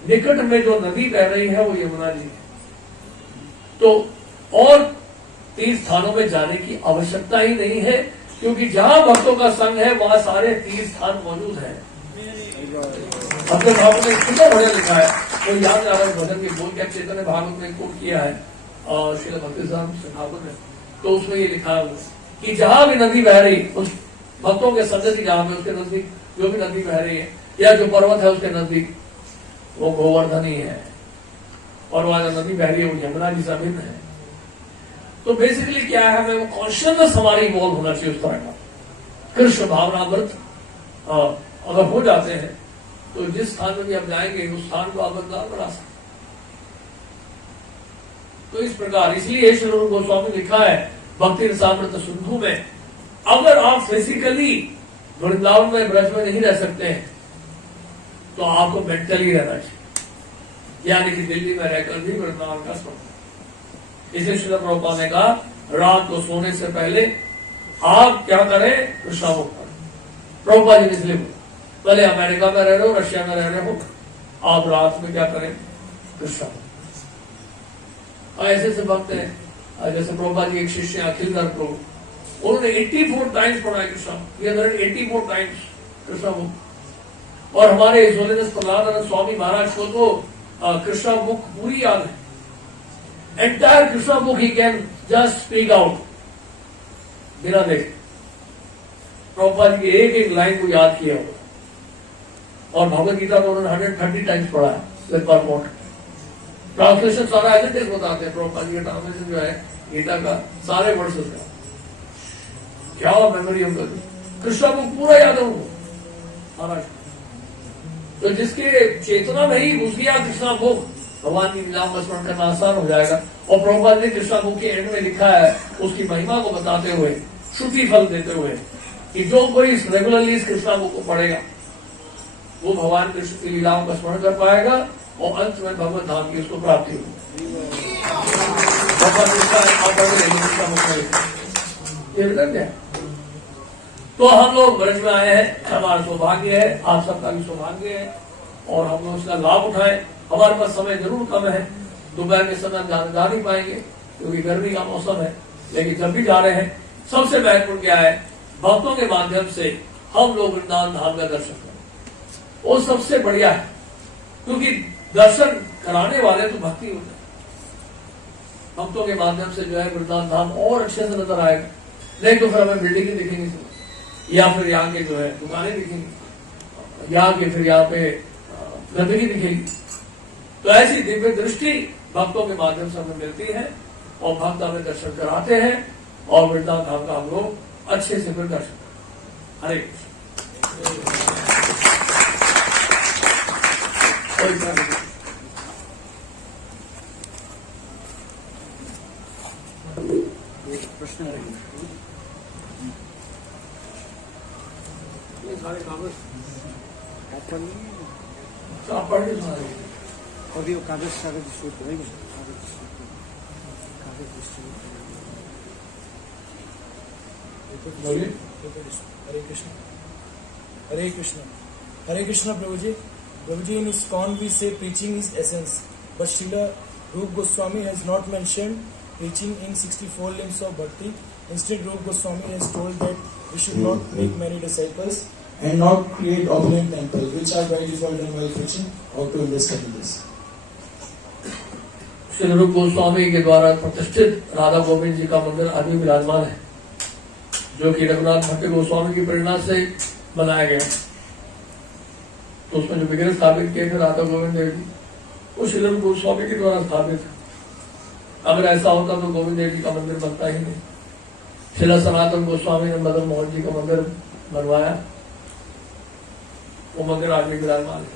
निकट में जो नदी बह रही है वो यमुना जी है। तो और तीर्थ स्थानों में जाने की आवश्यकता ही नहीं है, क्योंकि जहां भक्तों का संग है वहां सारे तीर्थ स्थान मौजूद है। भक्त ठाकुर ने कितना भजन लिखा है, तो याद आ रहा है भजन के बोल क्या चैतन्य भागवत में कोट किया है और श्री भक्ति ठाकुर ने, तो उसमें ये लिखा है कि जहां भी नदी बह रही, उस भक्तों के संगति जहां पे उसके नजदीक जो भी नदी बह रही है या जो पर्वत है उसके नजदीक, वो गोवर्धन ही है, और वहां जो नदी बह रही है वो यमुना जी से भिन्न है। तो बेसिकली क्या है, हमें वो कॉन्शियसनेस हमारी इवॉल्व होना चाहिए उस तरह का। कृष्ण भावनामृत अगर हो जाते हैं तो जिस स्थान में भी आप जाएंगे उस स्थान को आप बदलाव बना सकते। तो इस प्रकार इसलिए श्री रूप गोस्वामी लिखा है भक्ति रसामृत सिंधु में, अगर आप फिजिकली वृंदावन में ब्रज में नहीं रह सकते हैं तो आपको मेंटली रहना चाहिए, यानी कि दिल्ली में रहकर भी वृंदावन का स्मरण। इसे श्रील प्रभुपाद ने कहा रात को सोने से पहले आप क्या करें? कृष्णामुख करें। प्रभुपाद जी ने इसलिए पहले अमेरिका में रह रहे हो, रशिया में रह रहे हो, आप रात में क्या करें? कृष्णामुख। ऐसे से भक्त हैं, जैसे प्रभुपाद जी एक शिष्य अखिल दर प्रभु, उन्होंने 84 टाइम्स पढ़ा कृष्णा, 84 टाइम्स कृष्णामुख। और हमारे होलिनेस प्रहलादानंद स्वामी महाराज को तो कृष्णामुख पूरी याद है, entire Krishna book he can just speak out बिना देखे। प्रभुपाद की एक एक लाइन को याद किया होगा। और भगवत गीता को उन्होंने 130 टाइम्स पढ़ा है विद परपोर्ट। ट्रांसलेशन सारा एज इट इज बताते हैं। प्रभुपाद जी का ट्रांसलेशन जो है गीता का सारे वर्ड्स का क्या मेमोरी उनका, कृष्णा बुक पूरा याद है उनको महाराज। तो जिसके चेतना में ही घुस गया कृष्णा बुक, भगवान की लीलाओं का स्मरण करना आसान हो जाएगा। और प्रभुपाद ने कृष्णा बुक के एंड में लिखा है उसकी महिमा को बताते हुए, श्रुति फल देते हुए, कि जो कोई रेगुलरली इस कृष्णा बुक को पढ़ेगा वो भगवान कृष्ण की लीलाओं का स्मरण कर पाएगा और अंत में भगवत धाम की उसको प्राप्ति होगी। तो हम लोग ब्रज में आए हैं, हमारा सौभाग्य है, आप सबका भी सौभाग्य है और हम लोग उसका लाभ उठाएं। हमारे पास समय जरूर कम है, दोपहर के समय हम जा नहीं पाएंगे क्योंकि गर्मी का मौसम है, लेकिन जब भी जा रहे हैं सबसे महत्वपूर्ण क्या है, भक्तों के माध्यम से हम लोग वृंदावन धाम का दर्शन करें, वो सबसे बढ़िया है। क्योंकि दर्शन कराने वाले तो भक्ति होते हैं, भक्तों के माध्यम से जो है वृंदावन धाम और अच्छे से नजर आएगा। नहीं तो फिर हमें बिल्डिंग दिखेंगी या फिर यहाँ के जो है दुकानें दिखेंगी, यहाँ के फिर यहाँ पे गंदगी दिखेगी। तो ऐसी दिव्य दृष्टि भक्तों के माध्यम से हमें मिलती है और भक्त हमें दर्शन कराते हैं और वृंदावन धाम का हम लोग अच्छे से फिर दर्शन करते। हरे प्रश्न सारे कागज आप आप पढ़ के सुना रहे अभी वो कागज कागज बोलिए। हरे कृष्ण हरे कृष्ण हरे कृष्ण प्रभु जी in ISKCON we say preaching is essence, but Srila Rupa Goswami has not mentioned preaching in 64 limbs of bhakti. Instead, Rupa Goswami has told that we should not make many disciples and not create opulent temples, which are by default done while preaching. How to understand this? Shri रूप गोस्वामी के द्वारा प्रतिष्ठित राधा गोविंद जी का मंदिर अभी विराजमान है, जो कि रघुनाथ भट्ट गोस्वामी की प्रेरणा से बनाया गया। तो उसमें जो विग्रह स्थापित किए थे राधा गोविंद देव जी, वो श्री रूप गोस्वामी के द्वारा स्थापित है। अगर ऐसा होता तो गोविंद देव जी का मंदिर बनता ही नहीं। श्रीला सनातन गोस्वामी ने मदन मोहन जी का मंदिर बनवाया, वो मंदिर आज भी विराजमान है।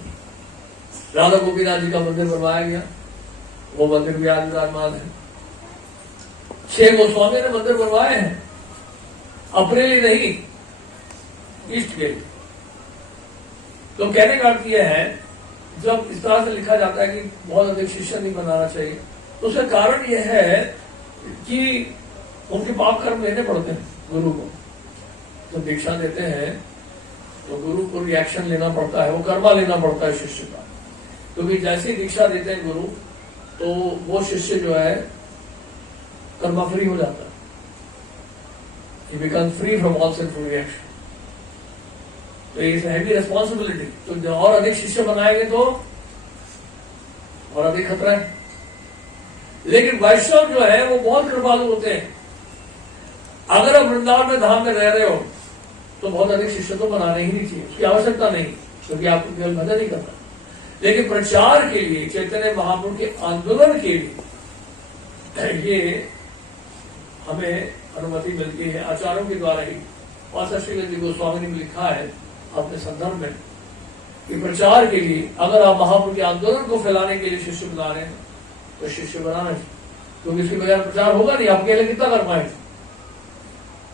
राधा गोपीनाथ जी का मंदिर बनवाया गया, वो मंदिर भी आज विराजमान है। 6 गोस्वामी ने मंदिर बनवाए हैं, अपने लिए नहीं, इष्ट के लिए। तो कहने का अर्थ यह है, जब इस तरह से लिखा जाता है कि बहुत अधिक शिष्य नहीं बनाना चाहिए, तो उसका कारण यह है कि उनके पाप कर्म लेने पड़ते हैं गुरु को। जब दीक्षा देते हैं तो गुरु को रिएक्शन लेना पड़ता है, वो कर्मा लेना पड़ता है शिष्य का। क्योंकि जैसे ही दीक्षा देते हैं गुरु, तो वो शिष्य जो है कर्मा फ्री हो जाता है, he becomes free from all sinful reaction। तो इट्स हैवी रिस्पॉन्सिबिलिटी। तो जो और अधिक शिष्य बनाएंगे तो और अधिक खतरा है। लेकिन वैष्णव जो है वो बहुत कृपालु होते हैं। अगर आप वृंदावन में धाम में रह रहे हो तो बहुत अधिक शिष्य तो बनाने ही नहीं चाहिए, उसकी आवश्यकता नहीं, क्योंकि आपको केवल भजन ही करना। लेकिन प्रचार के लिए, चैतन्य महाप्रभु के आंदोलन के लिए ये हमें अनुमति मिलती है आचार्यों के द्वारा ही। और श्री जी गोस्वामी ने भी लिखा है अपने संदर्भ में कि प्रचार के लिए अगर आप महाप्रभु के आंदोलन को फैलाने के लिए शिष्य बना रहे हैं तो शिष्य बनाना चाहिए, क्योंकि इसके बगैर प्रचार होगा नहीं। आप अकेले कितना कर पाएंगे?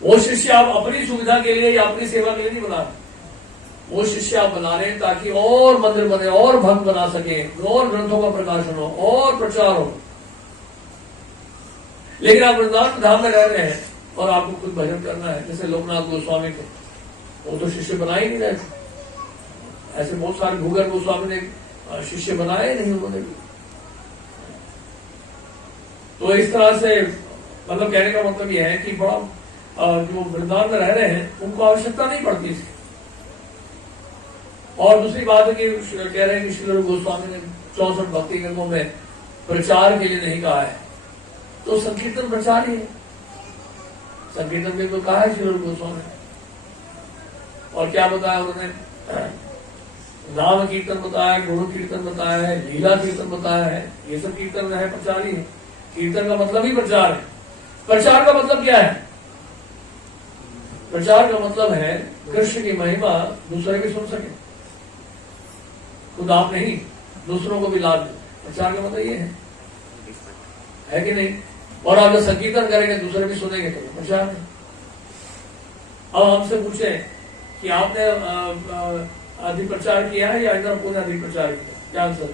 वो शिष्य आप अपनी सुविधा के लिए या अपनी सेवा के लिए नहीं बना रहे, वो शिष्य आप बना रहे हैं ताकि और मंदिर बने, और भक्त बना सके, और ग्रंथों का प्रकाशन हो, और प्रचार हो। लेकिन आप वृंदावन धाम में रह रहे हैं और आपको खुद भजन करना है, जैसे लोकनाथ गोस्वामी थे, वो तो शिष्य बना ही नहीं रहे थे। ऐसे बहुत सारे भूगर गोस्वामी ने शिष्य बनाए नहीं उन्होंने भी। तो इस तरह से मतलब कहने का मतलब यह है कि बड़ा जो वृंदावन में रह रहे हैं उनको आवश्यकता नहीं पड़ती इसकी। और दूसरी बात है कि कह रहे हैं कि श्री रूप गोस्वामी ने 64 भक्ति ग्रंथों में प्रचार के लिए नहीं कहा है, तो संकीर्तन प्रचार ही है। संकीर्तन में तो कहा है श्री रूप गोस्वामी ने, और क्या बताया उन्होंने, नाम कीर्तन बताया, गुरु कीर्तन बताया है, लीला कीर्तन बताया है। ये सब कीर्तन है, प्रचार ही है। कीर्तन का मतलब ही प्रचार है। प्रचार का मतलब क्या है? प्रचार का मतलब है कृष्ण की महिमा दूसरे भी सुन सके, खुद आप नहीं, दूसरों को भी लाभ दे। प्रचार का मतलब ये है कि नहीं? और अगर संकीर्तन करेंगे दूसरे भी सुनेंगे तो प्रचार है। अब हमसे पूछे कि आपने अधिक प्रचार किया है या इंद्र ने अधिक प्रचार किया, क्या आंसर?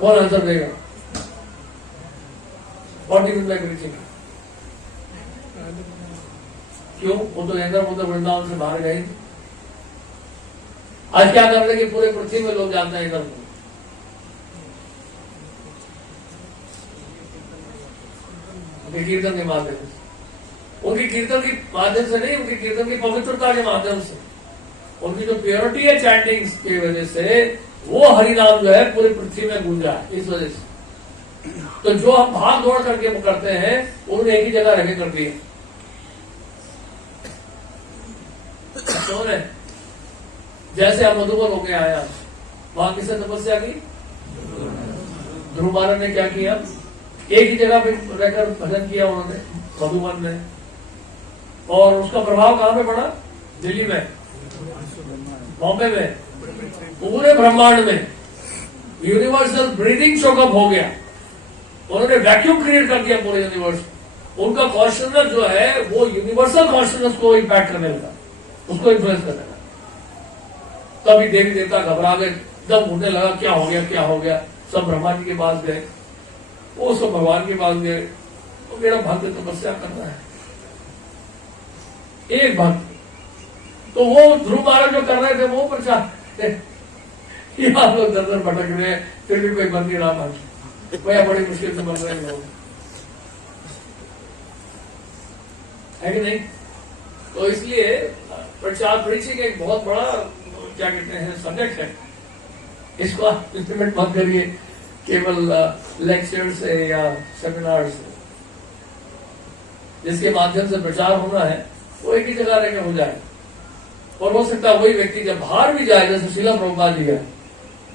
कौन आंसर देगा? What is like preaching? क्यों? वो तो इंद्र पुत्र वृंदावन से बाहर गए। आज क्या कर रहे कि पूरे पृथ्वी में लोग जानते हैं इंद्र को। उनके कीर्तन के माध्यम से, उनकी कीर्तन के माध्यम से नहीं, उनकी कीर्तन की पवित्रता के माध्यम से, उनकी जो प्योरिटी है चैंटिंग्स की वजह से, वो हरिनाम जो है पूरी पृथ्वी में गूंजा है। इस वजह से तो जो हम भाग दौड़ करके करते हैं, उन्होंने एक ही जगह रह के कर दिए। जैसे हम मधुबन होके आया, वहां किसने तपस्या की? ध्रुव महाराज ने क्या किया? एक ही जगह पे रहकर भजन किया उन्होंने मधुबन में, और उसका प्रभाव कहां पे पड़ा? दिल्ली में, बॉम्बे में, पूरे ब्रह्मांड में यूनिवर्सल ब्रीदिंग चोकअप हो गया। उन्होंने वैक्यूम क्रिएट कर दिया पूरे यूनिवर्स। उनका कॉन्शियसनेस जो है वो यूनिवर्सल कॉन्शियसनेस को इम्पैक्ट करने लगा, उसको इन्फ्लुएंस करने लगा। तभी देवी देवता घबरा गए, दम घूमने लगा, क्या हो गया क्या हो गया। सब ब्रह्मा जी के पास गए, वो सब भगवान के पास गए। तो मेरा भक्त तपस्या करना है, एक भक्त। तो वो ध्रुव महाराज जो कर रहे थे वो प्रचार, आप लोग दर दर भटक रहे हैं, फिर भी कोई बन नहीं रहा। भैया बड़ी मुश्किल से बन रहे हैं लोग, है कि नहीं? तो इसलिए प्रचार प्रीचिंग एक बहुत बड़ा क्या कहते हैं सब्जेक्ट है। इसको आप इंप्लीमेंट मत करिए केवल लेक्चर से या सेमिनार से। जिसके माध्यम से प्रचार होना है वो एक ही जगह रहकर हो जाए। और हो सकता है वही व्यक्ति जब बाहर भी जाए, जैसे श्रील प्रभुपाद जी है,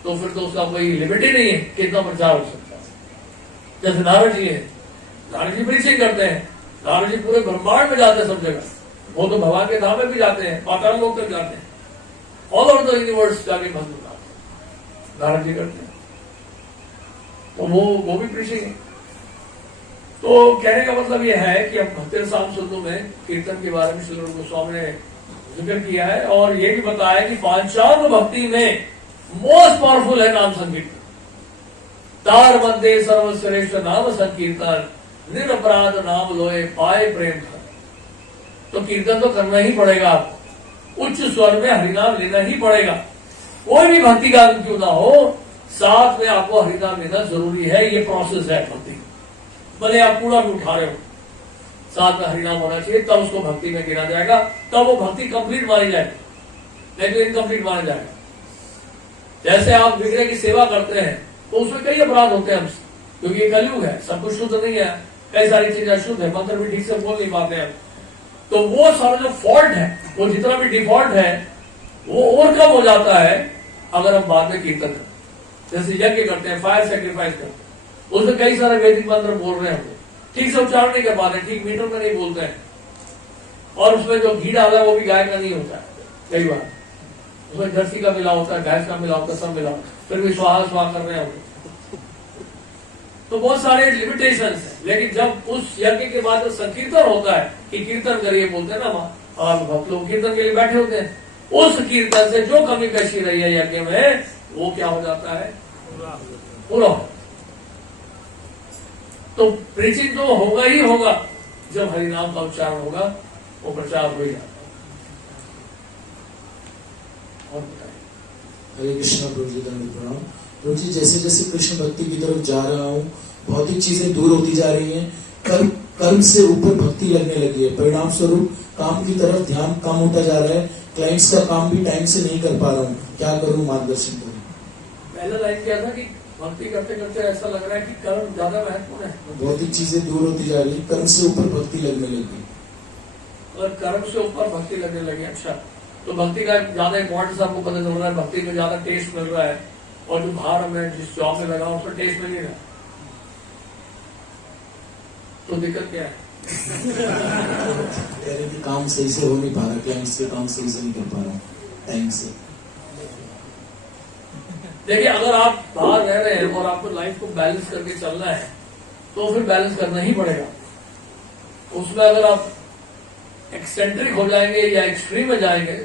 तो फिर तो उसका कोई लिमिट ही नहीं है कितना प्रचार हो सकता है। जैसे नारद जी है, नारद जी प्रीचिंग करते हैं, नारद जी पूरे ब्रह्मांड में जाते हैं सब जगह। वो तो भगवान के धाम में भी जाते हैं, पाताल लोक तक जाते हैं, ऑल ओवर द यूनिवर्स जाके भक्त नारद जी करते हैं। तो वो भी प्रीचिंग है। तो कहने का मतलब यह है कि अब भक्ति साम सुंदर में कीर्तन के बारे में श्री रूप गोस्वामी ने जिक्र किया है, और ये भी बताया कि पांचांग भक्ति में मोस्ट पावरफुल है नाम संकीर्तन। तार मध्य सर्वश्रेष्ठ नाम संकीर्तन, निरपराध नाम लोए पाए प्रेम। तो कीर्तन तो करना ही पड़ेगा आपको, उच्च स्वर में हरिनाम लेना ही पड़ेगा। कोई भी भक्ति का क्यों ना हो, साथ में आपको हरिनाम लेना जरूरी है। ये प्रोसेस है भक्ति। भले आप कूड़ा भी उठा रहे हो, साथ में हरिनाम होना चाहिए, तब उसको भक्ति में गिना जाएगा, तब वो भक्ति कंप्लीट मानी जाएगी, नहीं तो इनकम्प्लीट माना जाएगा। जैसे आप विग्रह की सेवा करते हैं तो उसमें कई अपराध होते हैं हमसे, क्योंकि ये कलयुग है, सब कुछ शुद्ध नहीं है, कई सारी चीजें अशुद्ध है, मंत्र भी ठीक से बोल नहीं पाते हैं। तो वो सारा जो फॉल्ट है, वो जितना भी डिफॉल्ट है, वो ओवरकम हो जाता है अगर हम बाद में कीर्तन करते। जैसे यज्ञ करते हैं, फायर सेक्रीफाइस करते हैं, उसमें कई सारे वैदिक मंत्र बोल रहे हैं, ठीक से उच्चारण नहीं कर पाते, ठीक मीटर में नहीं बोलते हैं, और उसमें जो घी डाला है वो भी गाय का नहीं होता है, कई बार उसमें जर्सी का मिला होता है, भैंस का मिला होता है, सब मिला, फिर भी स्वाहा स्वाहा कर रहे हैं। तो बहुत सारे लिमिटेशंस है। लेकिन जब उस यज्ञ के बाद संकीर्तन होता है कि कीर्तन करिए बोलते हैं ना, और भक्त लोग कीर्तन के लिए बैठे होते हैं, उस कीर्तन से जो कमी पेशी रही है यज्ञ में, वो क्या हो जाता है? पूरा। तो प्रीचिंग तो होगा ही होगा, जब हरिनाम का उच्चारण होगा वो प्रचार हो ही जाता है। और बताइए। हरे कृष्णा प्रभु जी, दंड प्रणाम। प्रभु जी, जैसे जैसे कृष्ण भक्ति की तरफ जा रहा हूँ, भौतिक चीजें दूर होती जा रही हैं, कर्म से ऊपर भक्ति लगने लगी है, परिणाम स्वरूप काम की तरफ ध्यान कम होता जा रहा है, क्लाइंट्स का काम भी टाइम से नहीं कर पा रहा हूँ, क्या करूँ, मार्गदर्शन करूँ। पहला लाइन क्या था कि भक्ति करते करते ऐसा लग रहा है कि कर्म ज्यादा महत्वपूर्ण है। भौतिक चीजें दूर होती जा रही है, कर्म से ऊपर भक्ति लगने लगी। और कर्म से ऊपर भक्ति लगने लगी। अच्छा, तो भक्ति का ज्यादा इंपॉर्टेंस आपको पता चल रहा है, भक्ति में ज्यादा टेस्ट मिल रहा है, और जो बाहर में जिस जॉब में लगा उसमें टेस्ट मिल नहीं रहा, तो दिक्कत क्या है? कह रहे कि काम सही से हो नहीं पा रहा, क्लाइंट्स के काम सही से नहीं कर पा रहा टाइम से। देखिए, अगर आप बाहर रह रहे हैं और आपको लाइफ को बैलेंस करके चलना है तो फिर बैलेंस करना ही पड़ेगा। उसमें अगर आप एक्सेंट्रिक हो जाएंगे या एक्सट्रीम में जाएंगे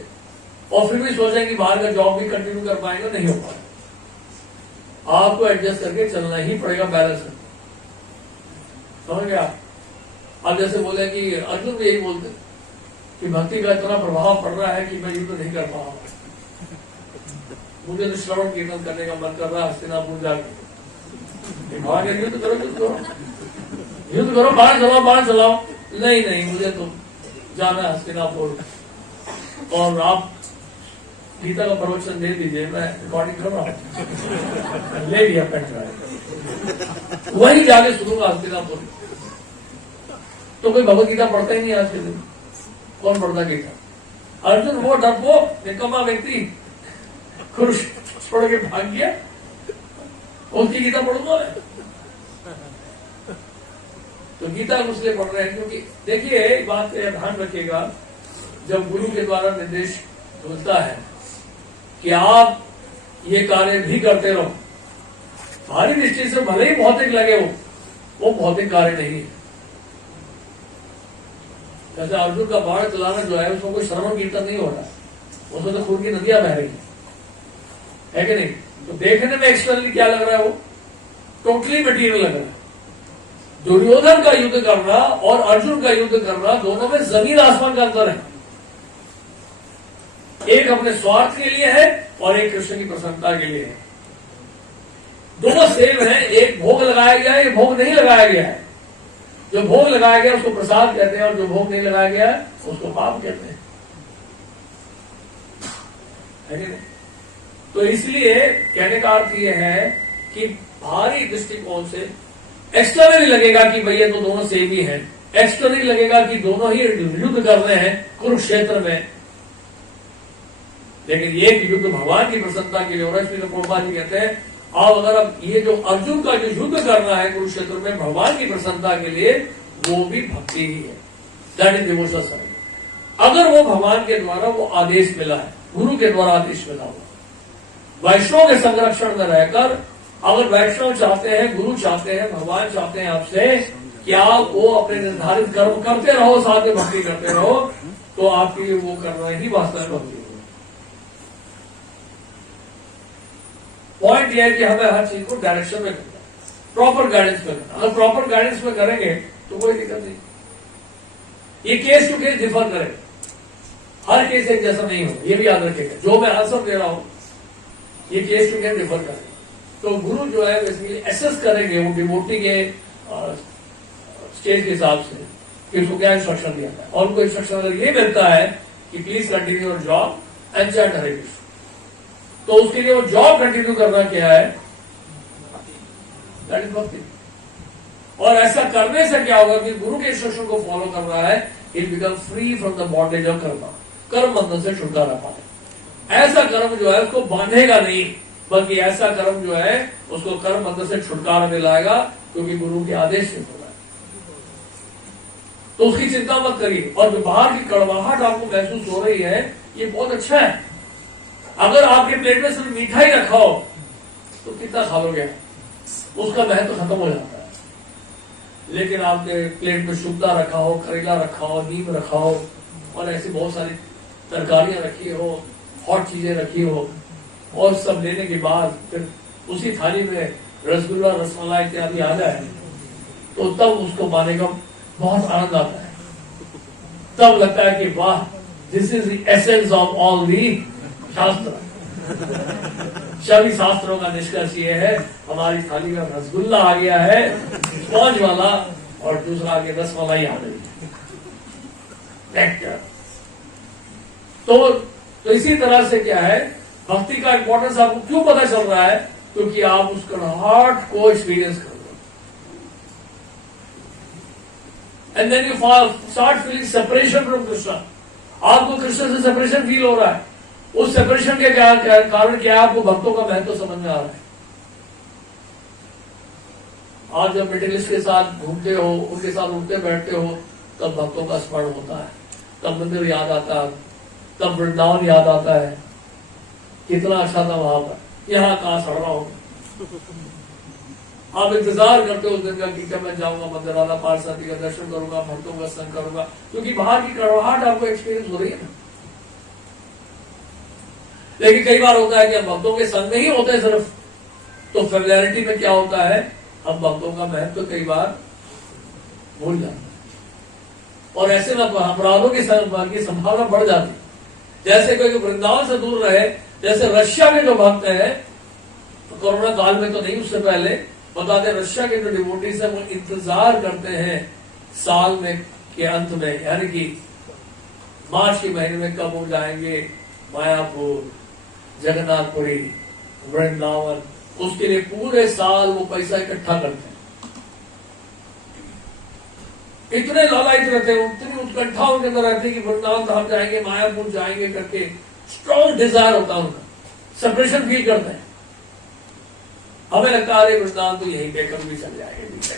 और फिर भी सोचेंगे कि बाहर का जॉब भी कंटिन्यू कर पाएंगे, नहीं हो पाएगा। आपको एडजस्ट करके चलना ही पड़ेगा, बैलेंस करके। समझ गए आप? अब जैसे बोले कि अर्जुन भी यही बोलते कि भक्ति का इतना प्रभाव पड़ रहा है कि मैं युद्ध नहीं कर पा रहा, मुझे तो श्रवण कीर्तन करने का मन कर रहा है हस्तिनापुर जाके। भगवान युद्ध करो, युद्ध करो, युद्ध करो, बाण चलाओ, बाण चलाओ। नहीं नहीं, मुझे तो जाना है हस्तिनापुर, और आप गीता का प्रवचन दे दीजिए, मैं रिकॉर्डिंग कर रहा हूँ। ले लिया पेन ड्राइव, वही जाके सुनूंगा हस्तिनापुर। तो कोई भगवत गीता पढ़ता ही नहीं आज के दिन। कौन पढ़ता गीता? अर्जुन वो डरपोक निकम्मा व्यक्ति कुरुक्षेत्र छोड़ के भाग गया, उसकी गीता पढ़ूंगा मैं? तो गीता इसलिए पढ़ रहे हैं क्योंकि देखिए, एक बात का ध्यान रखिएगा, जब गुरु के द्वारा निर्देश मिलता है कि आप ये कार्य भी करते रहो, भारी दृष्टि से भले ही भौतिक लगे वो भौतिक कार्य नहीं है। जैसे अर्जुन का बाण चलाना जो है उसमें कोई श्रवण कीर्तन नहीं हो रहा, उसमें तो खून की नदियां बह रही है कि नहीं? तो देखने में एक्सटर्नली क्या लग रहा है? वो टोटली मटीरियल लग रहा है। दुर्योधन का युद्ध करना और अर्जुन का युद्ध करना, दोनों में जमीन आसमान का अंतर है। एक अपने स्वार्थ के लिए है और एक कृष्ण की प्रसन्नता के लिए है। दोनों सेम है, एक भोग लगाया गया है, एक भोग नहीं लगाया गया है। जो भोग लगाया गया उसको प्रसाद कहते हैं, और जो भोग नहीं लगाया गया उसको पाप कहते हैं, है कि नहीं? तो इसलिए कहने का अर्थ यह है कि भारी दृष्टिकोण से एक्सटर्नली लगेगा कि भैया तो दोनों सेम ही हैं, एक्सटर्नली लगेगा कि दोनों ही युद्ध कर रहे हैं कुरुक्षेत्र में, लेकिन ये युद्ध भगवान की प्रसन्नता के लिए हो रहा है। इसलिए प्रभुपाद जी कहते हैं, अब अगर अब ये जो अर्जुन का जो युद्ध करना है कुरुक्षेत्र में भगवान की प्रसन्नता के लिए, वो भी भक्ति ही है, दैट इज डिवोशनल सर्विस। अगर वो भगवान के द्वारा वो आदेश मिला है, गुरु के द्वारा आदेश मिला हुआ, वैष्णव के संरक्षण में रहकर, अगर वैष्णव चाहते हैं, गुरु चाहते हैं, भगवान चाहते हैं आपसे कि आप वो अपने निर्धारित कर्म करते रहो, साथ में भक्ति करते रहो, तो आपके लिए वो करना ही वास्तव में भक्ति है। पॉइंट यह है कि हमें हर चीज को डायरेक्शन में करना, प्रॉपर गाइडेंस में करना। अगर प्रॉपर गाइडेंस में करेंगे तो कोई दिक्कत नहीं। ये केस टू केस डिफर करें, हर केस एक जैसा नहीं हो, ये भी याद रखेगा। जो मैं आंसर दे रहा हूं ये केस टू केस डिफर करें। तो गुरु जो है बेसिकली एसेस करेंगे वो डिवोटी के स्टेज के हिसाब से कि उसको क्या इंस्ट्रक्शन दिया है, और उनको इंस्ट्रक्शन अगर ये मिलता है कि please continue your job and chat Hare Krishna, तो उसके लिए वो जॉब कंटिन्यू करना क्या है? दैट इज भक्ति। और ऐसा करने से क्या होगा कि गुरु के इंस्ट्रक्शन को फॉलो कर रहा है, it become free from the bondage of कर्म, कर्म बंधन से छुटकारा पाए। ऐसा कर्म जो है उसको बांधेगा नहीं, बल्कि ऐसा कर्म जो है उसको कर्म बंधन से छुटकारा दिलाएगा, क्योंकि गुरु के आदेश से हो रहा है। तो उसकी चिंता मत करिए। और जो बाहर की कड़वाहट आपको महसूस हो रही है, ये बहुत अच्छा है। अगर आपके प्लेट में सिर्फ मीठा ही रखा हो तो कितना खा लोगे, उसका महत्व खत्म हो जाता है। लेकिन आपके प्लेट में शुद्धा रखा हो, करेला रखा हो, नीम रखा हो, और ऐसी बहुत सारी तरकारियां रखी हो, हॉट चीजें रखी हो, और सब लेने के बाद फिर उसी थाली में रसगुल्ला, रसमलाई इत्यादि आ जाए, तो तब उसको पाने का बहुत आनंद आता है। तब लगता है कि वाह, this is the essence of all the शास्त्र। सभी शास्त्रों का निष्कर्ष ये है, हमारी थाली में रसगुल्ला आ गया है स्पॉन्ज वाला, और दूसरा आगे रसमलाई आ गई है। तो इसी तरह से क्या है, भक्ति का इंपॉर्टेंस आपको क्यों पता चल रहा है? क्योंकि आप उस कड़वाहट को एक्सपीरियंस कर रहे हो। And then you start feeling separation from Krishna. आपको कृष्ण से सेपरेशन फील हो रहा है। उस सेपरेशन के कारण क्या है? आपको भक्तों का महत्व समझ में आ रहा है। आज जब मिडिल ईस्ट के साथ घूमते हो, उनके साथ उठते बैठते हो, तब भक्तों का स्मरण होता है, तब मंदिर याद आता है, तब वृंदावन याद आता है। कितना अच्छा था वहां पर, यहाँ कहां सड़ रहा होगा। आप इंतजार करते हो उस दिन का कि कब मैं जाऊंगा मंदिर, राधा पार्षदी का दर्शन करूंगा, भक्तों का संग करूंगा, क्योंकि बाहर की कड़वाहट आपको एक्सपीरियंस हो रही है ना। लेकिन कई बार होता है कि हम भक्तों के संग नहीं होते सिर्फ, तो फेमिलियरिटी में क्या होता है, हम भक्तों का महत्व कई बार भूल जाते हैं और ऐसे में अपराधों की संभावना बढ़ जाती है। जैसे कोई वृंदावन से दूर रहे, जैसे रशिया में जो भक्त हैं, तो कोरोना काल में तो नहीं, उससे पहले बताते रशिया के जो डिवोटीज है वो इंतजार करते हैं साल में के अंत में, यानी कि मार्च के महीने में कब हो जाएंगे मायापुर, जगन्नाथपुरी, वृंदावन। उसके लिए पूरे साल वो पैसा इकट्ठा करते हैं। इतने लालायित रहते हैं, उतनी उत्कंठा उनके अंदर रहती है कि वृंदावन धाम जाएंगे, मायापुर जाएंगे करके स्ट्रॉन्ग डिजायर होता है उनका, सेपरेशन फील करते हैं। हमें लगता है वृंदावन तो यहीं पे कभी भी चल जाएंगे।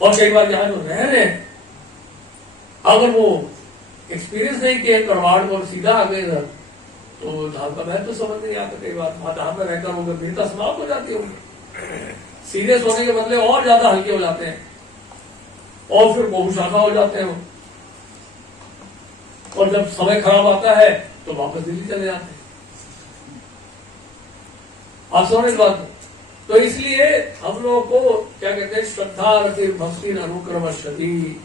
और कई बार जहां जो रह रहे हैं, अगर वो एक्सपीरियंस नहीं किया कड़वाड़ को और सीधा आ गए इधर, तो धाम का महत्व तो समझ नहीं आता। कई बार वहां धाम में रहकर होकर भीड़ता समाप्त हो जाती होगी, सीरियस होने के बदले और ज्यादा हल्के हो जाते हैं और फिर बहुशाखा हो जाते हैं। और जब समय खराब आता है तो वापस दिल्ली चले जाते हैं। आप समझ इस बात। तो इसलिए हम लोगों को क्या कहते हैं, श्रद्धा रति भक्ति अनुक्रमशति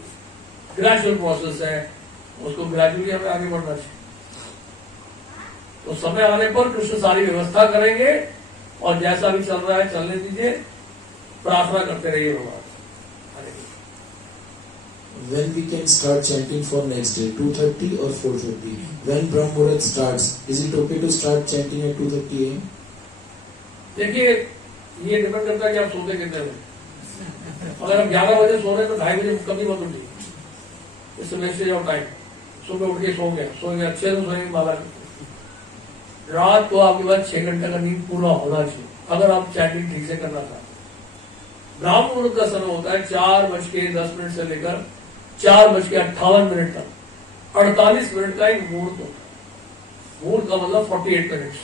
ग्रेजुअल प्रोसेस है, उसको ग्रेजुअली हमें आगे बढ़ना चाहिए। तो समय आने पर कृष्ण सारी व्यवस्था करेंगे और जैसा भी चल रहा है चलने दीजिए, प्रार्थना करते रहिए भगवान। When we can start chanting for next day, 2:30 or 4:30? When Brahm Muhurat starts, is it okay to start chanting at 2:30 a.m.? देखिए, ये डिपेंड करता है कि आप सोते कितने बजे। अगर आप 11 बजे सो रहे हैं तो 2:30 बजे कभी मत उठिए। इससे मैसेज और टाइम, सुबह उठ के सो गया अच्छे से सोएंगे माला। रात को आपके पास 6 घंटे का नींद पूरा होना चाहिए अगर आप चैटिंग ठीक से करना चाहते हैं। ब्राह्म मुहूर्त का समय होता है 4:10 से लेकर 4:58 तक, 48 मिनट का एक मुहूर्त होता है। मुहूर्त का मतलब 48 मिनट।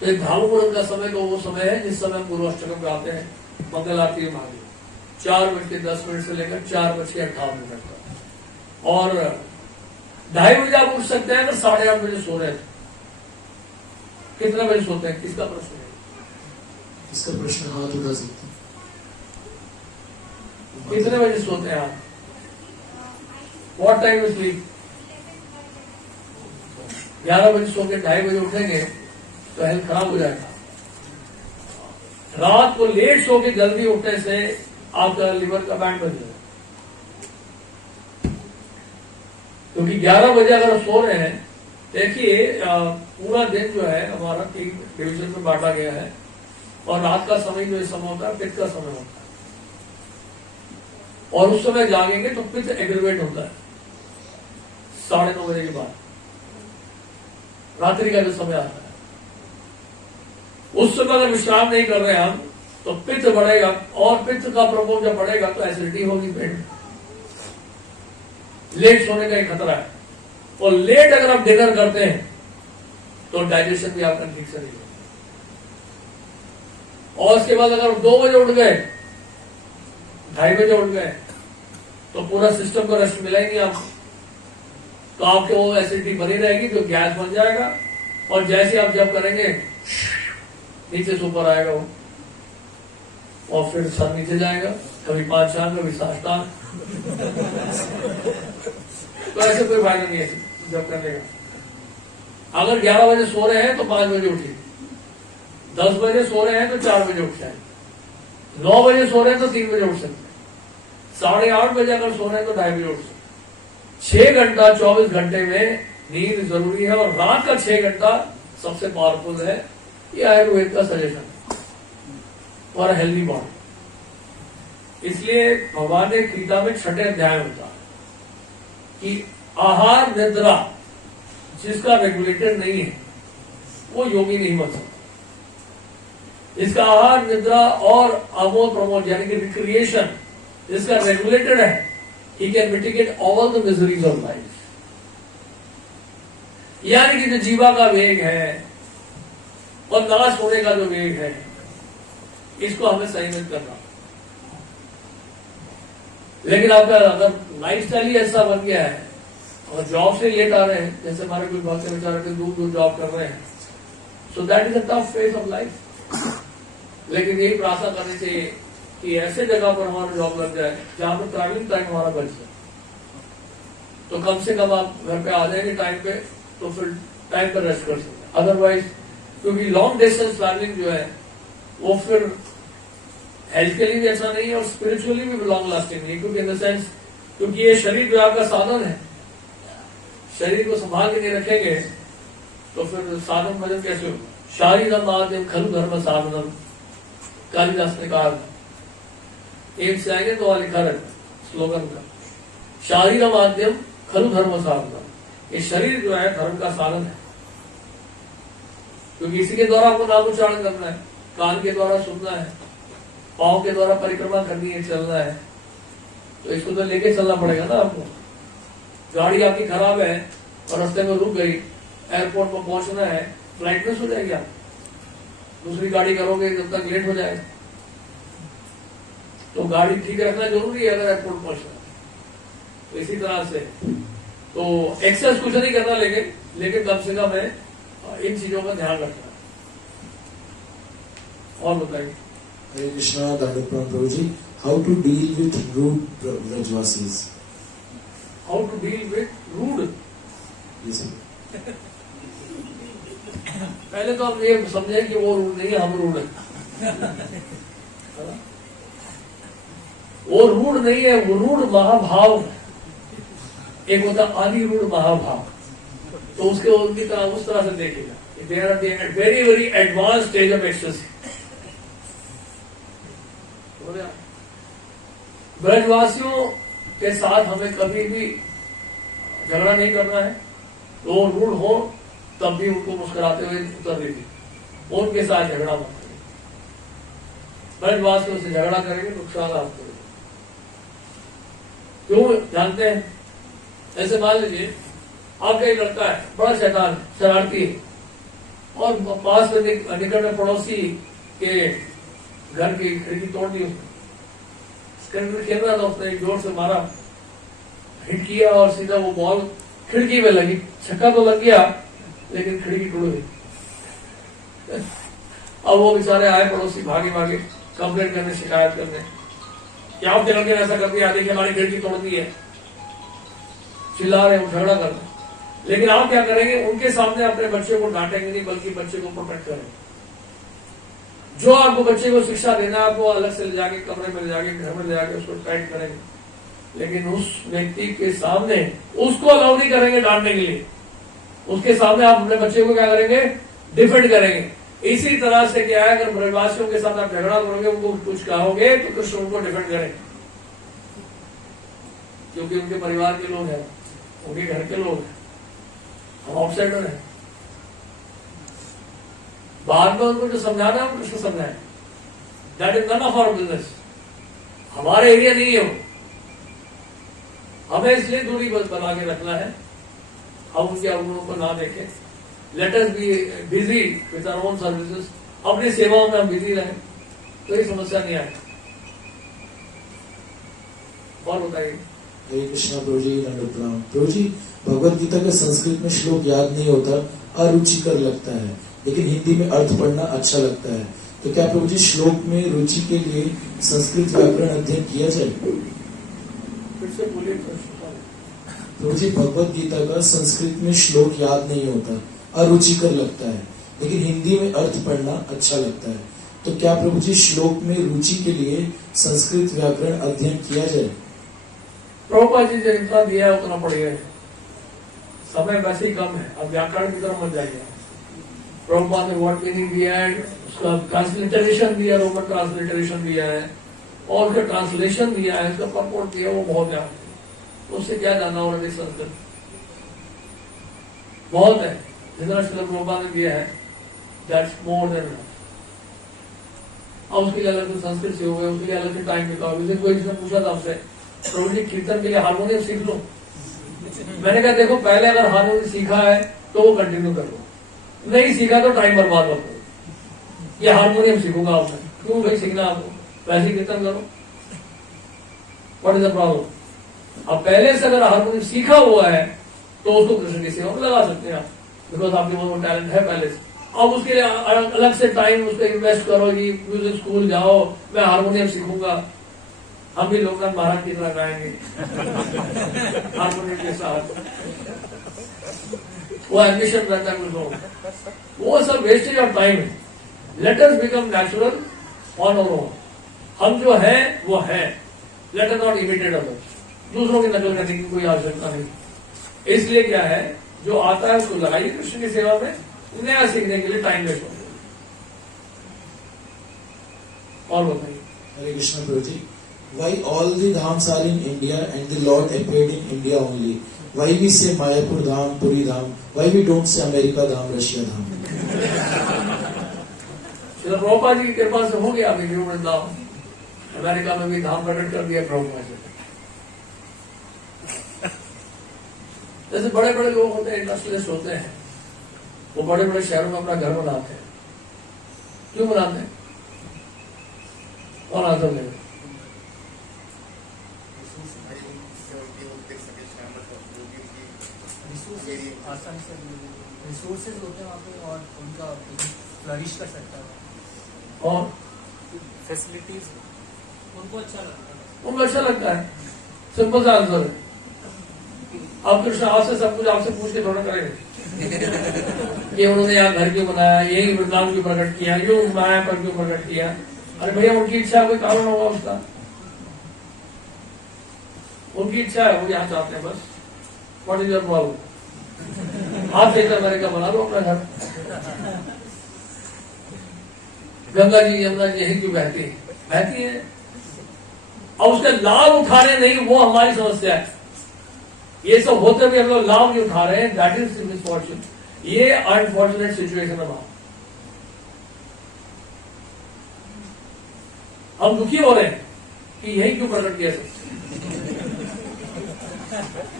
तो एक ब्राह्म मुहूर्त का समय तो वो समय है जिस समय पूर्व अष्टकम गाते हैं, मंगल आरती में भाग 4:10 से लेकर 4:58 तक। और 2:30 बजे आप उठ सकते हैं अगर 8:30 बजे सो रहे थे। कितने बजे सोते हैं, किसका प्रश्न है? इसका प्रश्न हाथ उठा सकते हैं। कितने बजे सोते हैं आप? What time you sleep? 11 बजे सो के 2:30 बजे उठेंगे तो हेल्थ खराब हो जाएगा। रात को लेट सो के जल्दी उठने से आपका लिवर का बैंड बन जाएगा। क्योंकि 11 बजे अगर सो रहे हैं, देखिए पूरा दिन जो है हमारा 3 डिवीजन में बांटा गया है और रात का समय जो समय होता है पित्त का समय होता है। और उस समय जागेंगे तो पित्त एग्रीवेट होता है 9:30 बजे के बाद, रात्रि का जो समय आता है। उस समय अगर विश्राम नहीं कर रहे हम तो पित्त बढ़ेगा और पित्त का प्रकोप जब बढ़ेगा तो एसिडिटी होगी पेट में। लेट सोने का एक खतरा है। और लेट अगर आप डिनर करते हैं तो डाइजेशन भी आपका ठीक से नहीं होगा। और उसके बाद अगर 2 बजे उठ गए, 2:30 बजे उठ गए तो पूरा सिस्टम को रेस्ट मिला ही नहीं आपको। तो आपके वो एसिडिटी बनी रहेगी तो गैस बन जाएगा और जैसे आप जब करेंगे नीचे से ऊपर आएगा वो, और फिर सर नीचे जाएगा, कभी 5-4 कभी 7। तो ऐसे कोई फायदा नहीं है जब करने का। अगर 11 बजे सो रहे हैं तो 5 बजे उठिए, 10 बजे सो रहे हैं तो 4 बजे उठ जाए, 9 बजे सो रहे हैं तो 3 बजे उठ सकते हैं, 8:30 बजे अगर सो रहे हैं तो 2:30 बजे उठ सकते हैं। 6 घंटा 24 घंटे में नींद जरूरी है और रात का 6 घंटा सबसे पावरफुल है। ये आयुर्वेद का सजेशन फॉर हेल्दी बॉडी। इसलिए भगवान ने गीता में 6ठे अध्याय में बताया कि आहार निद्रा जिसका रेगुलेटेड नहीं है वो योगी नहीं बन सकता। इसका आहार निद्रा और आमोद प्रमोद यानी कि रिक्रिएशन जिसका रेगुलेटेड है, he can mitigate all the miseries of life. यानी कि जो जीवा का वेग है और नाश होने का जो वेग है, इसको हमें संयमित करना। लेकिन आपका अगर लाइफस्टाइल ही ऐसा बन गया है और जॉब से लेट आ रहे हैं, जैसे हमारे कुछ भक्त बेचारे के दूर दूर जॉब कर रहे हैं, so that is a tough phase of life. लेकिन यही प्रार्थना करनी चाहिए कि ऐसे जगह पर हमारा जॉब लग जाए जहां पर ट्रैवलिंग टाइम हमारा बच जाए, तो कम से कम आप घर पे आ जाएंगे टाइम पे, तो फिर टाइम पर रेस्ट कर सकते। अदरवाइज क्योंकि लॉन्ग डिस्टेंस ट्रैवलिंग जो है वो फिर हेल्थ के लिए भी ऐसा नहीं है और स्पिरिचुअली भी लॉन्ग लास्टिंग नहीं, क्योंकि इन द सेंस क्योंकि ये शरीर जो आपका साधन है, शरीर को संभाल के नहीं रखेंगे तो फिर साधन भजन कैसे हो। शारीरम आद्यम खलु धर्म साधनम, कालिदास ने कहा एक से आएंगे तो लिखा रहता स्लोगन का, शारीरम आद्यम खलु धर्म साधनम। ये शरीर जो है धर्म का साधन है, क्योंकि इसी के द्वारा आपको नाम उच्चारण करना है, कान के द्वारा सुनना है, पांव के द्वारा परिक्रमा करनी है, चलना है, तो इसको तो लेके चलना पड़ेगा ना आपको। गाड़ी आपकी खराब है और रास्ते में रुक गई, एयरपोर्ट पर पहुंचना है, फ्लाइट मिस हो जाएगी, आप दूसरी गाड़ी करोगे जब तक लेट हो जाएगा। तो गाड़ी ठीक रखना जरूरी है अगर एयरपोर्ट पहुंचना। तो इसी तरह से तो एक्सेस कुछ नहीं करना, लेकिन कम से कम है इन चीजों का ध्यान रखना। और बताइए। हरे कृष्णा। दंडवत प्रणाम प्रभु जी। How to deal with rude Brajwasis? How to deal with rude? पहले तो हम ये समझे कि वो रूड नहीं है, हम रूड है। वो रूड नहीं है, वो रूड महाभाव है। एक होता आदि रूड महाभाव, तो उसके उनकी तरह उस तरह से देखेगा। They are at very very advance stage of ecstasy. ब्रजवासियों के साथ हमें कभी भी झगड़ा नहीं करना है। वो रूड हो तब भी उनको मुस्कुराते हुए उत्तर देगी, उनके साथ झगड़ा मत करें। ब्रजवासियों से झगड़ा करेंगे नुकसान आप करेंगे। क्यों जानते हैं? ऐसे मान लीजिए आपका एक लड़का है, बड़ा शैतान शरारती है, और पास में निकट में पड़ोसी के घर की खिड़की तोड़ दी उसने। क्रिकेट खेल रहा था, उसने एक जोर से मारा, हिट किया और सीधा वो बॉल खिड़की में लगी। छक्का तो लग गया लेकिन खिड़की टूट गई। अब वो बेचारे आए पड़ोसी भागे कंप्लेंट करने, शिकायत करने, क्या आपके लड़के ने ऐसा कर दिया, देखिए हमारी खिड़की तोड़ दी है। चिल्ला रहे, झगड़ा कर रहे। लेकिन आप क्या करेंगे? उनके सामने अपने बच्चे को डांटेंगे नहीं, बल्कि बच्चे को प्रोटेक्ट करेंगे। जो आपको बच्चे को शिक्षा देना है, आपको अलग से ले जाके कमरे में ले जाके घर में ले जाके उसको टाइट करेंगे, लेकिन उस व्यक्ति के सामने उसको अलाउ नहीं करेंगे डांटने के लिए। उसके सामने आप अपने बच्चे को क्या करेंगे? डिफेंड करेंगे। इसी तरह से क्या है, अगर ब्रजवासियों के साथ आप झगड़ा करोगे, उनको कुछ कहोगे, तो कृष्ण उनको डिफेंड करेंगे, क्योंकि उनके परिवार के लोग हैं, उनके घर के लोग हैं, हम आउटसाइडर हैं। बाद में उनको जो समझाना है, कृष्ण समझाए। That is none of our business, हमारे एरिया नहीं है वो। हमें इसलिए दूरी बना के रखना है, हम उनके अवगुणों को ना देखें। Let us be busy with our own services, अपनी सेवाओं में हम बिजी रहें, तो ये समस्या नहीं आएगी। और बताइए। हरे कृष्णा प्रभु जी। दंडवत प्रणाम प्रभु जी। भगवत गीता का संस्कृत में श्लोक याद नहीं होता, अरुचिकर लगता है, लेकिन हिंदी में अर्थ पढ़ना अच्छा लगता है, तो क्या प्रभु जी श्लोक में रुचि के लिए संस्कृत व्याकरण अध्ययन किया जाए? फिर से बोलिए। प्रभु जी, भगवत गीता का संस्कृत में श्लोक याद नहीं होता, अरुचिकर लगता है, लेकिन हिंदी में अर्थ पढ़ना अच्छा लगता है, तो क्या प्रभु जी श्लोक में रुचि के लिए संस्कृत व्याकरण अध्ययन किया जाए? प्रभुपाद जी जितना दिया है उतना पढ़िए, समय वैसे ही कम है, अब व्याकरण की तरफ मत जाइए। प्रभुपाद ने वर्ड मीनिंग दिया है, उसका ट्रांसलिटरेशन दिया, रोमन ट्रांसलिटरेशन दिया है और उसका ट्रांसलेशन दिया है, उसका परपोर्ट दिया, वो बहुत है। उससे क्या जानना उन्होंने संस्कृत बहुत है, जितना श्रील प्रभुपाद ने दिया है, दैट्स मोर देन इनफ। अब उसके लिए अलग से संस्कृत से हो गए, उसके लिए अलग से टाइम निकालो। जैसे कोई जिसने पूछा था आपसे, प्रभु जी कीर्तन के लिए हारमोनियम सीख लो। मैंने कहा देखो, पहले अगर हारमोनियम सीखा है तो वो कंटिन्यू कर लो, नहीं सीखा तो टाइम बर्बाद मत करो। ये हारमोनियम सीखूंगा आपने, क्यों भाई सीखना आपको, वैसे ही कीर्तन करो। What is the problem? अब पहले से अगर हारमोनियम सीखा हुआ है तो उसको कृष्ण की सेवा में लगा सकते हैं आप, बिकॉज आपके पास वो टैलेंट है पहले से। अब उसके लिए अलग से टाइम उसको इन्वेस्ट करो कि म्यूजिक स्कूल जाओ, मैं हारमोनियम सीखूंगा, हम भी लोकनाथ महाराज की तरह गाएंगे हारमोनियम के साथ। वो एम्बिशन रहता है कुछ लोग, वो सब वेस्टेज ऑफ टाइम है। Let us become natural on our own. हम जो है वो है, let us not imitate others. दूसरों की नकल करने की कोई आवश्यकता नहीं। इसलिए क्या है, जो आता है उसको लगाइए कृष्ण की सेवा में, नया सीखने के लिए टाइम वेस्ट हो। और बताइए। हरे कृष्ण प्रभु जी, why all the dhams are in India and the Lord appeared in India only? Why we say Mayapur Dham, Puri Dham? Why we don't say America Dham, Russia Dham? Srila Prabhupada ji की कृपा से हो गया अभी new Vrindavan, America में भी धाम प्रकट कर दिया प्रभुपाद जी। जैसे बड़े बड़े लोग होते हैं, इंडस्ट्रियलिस्ट होते हैं, वो बड़े बड़े शहरों में अपना घर बनाते हैं। क्यों बनाते हैं? और आंसर देंगे। रिसोर्सेज होते हैं वहाँ पे और उनका फ्लरिश कर सकता है और फैसिलिटीज उनको अच्छा लगता है। उनको अच्छा लगता है। सिंपल सा आंसर है। अब कृष्ण आपसे सब कुछ आपसे पूछ के थोड़ा करेंगे कि उन्होंने यहाँ घर क्यों बनाया, यही वृंदावन क्यों प्रकट किया, क्यों माया पर क्यों प्रकट किया। अरे भैया उनकी इच्छा, कोई कारण होगा उसका, उनकी इच्छा है, वो यहाँ चाहते हैं बस। What is your problem? आप एक अमेरिका बना लो अपना घर। गंगा जी यमुना जी यही क्यों बहती है, और उसका लाभ उठा रहे नहीं, वो हमारी समस्या है। ये सब होते भी हम लोग लाभ नहीं उठा रहे हैं, दैट इज मिसफॉर्चून। ये अनफॉर्चुनेट सिचुएशन है। हम दुखी हो रहे हैं कि यही क्यों प्रकट किया सब।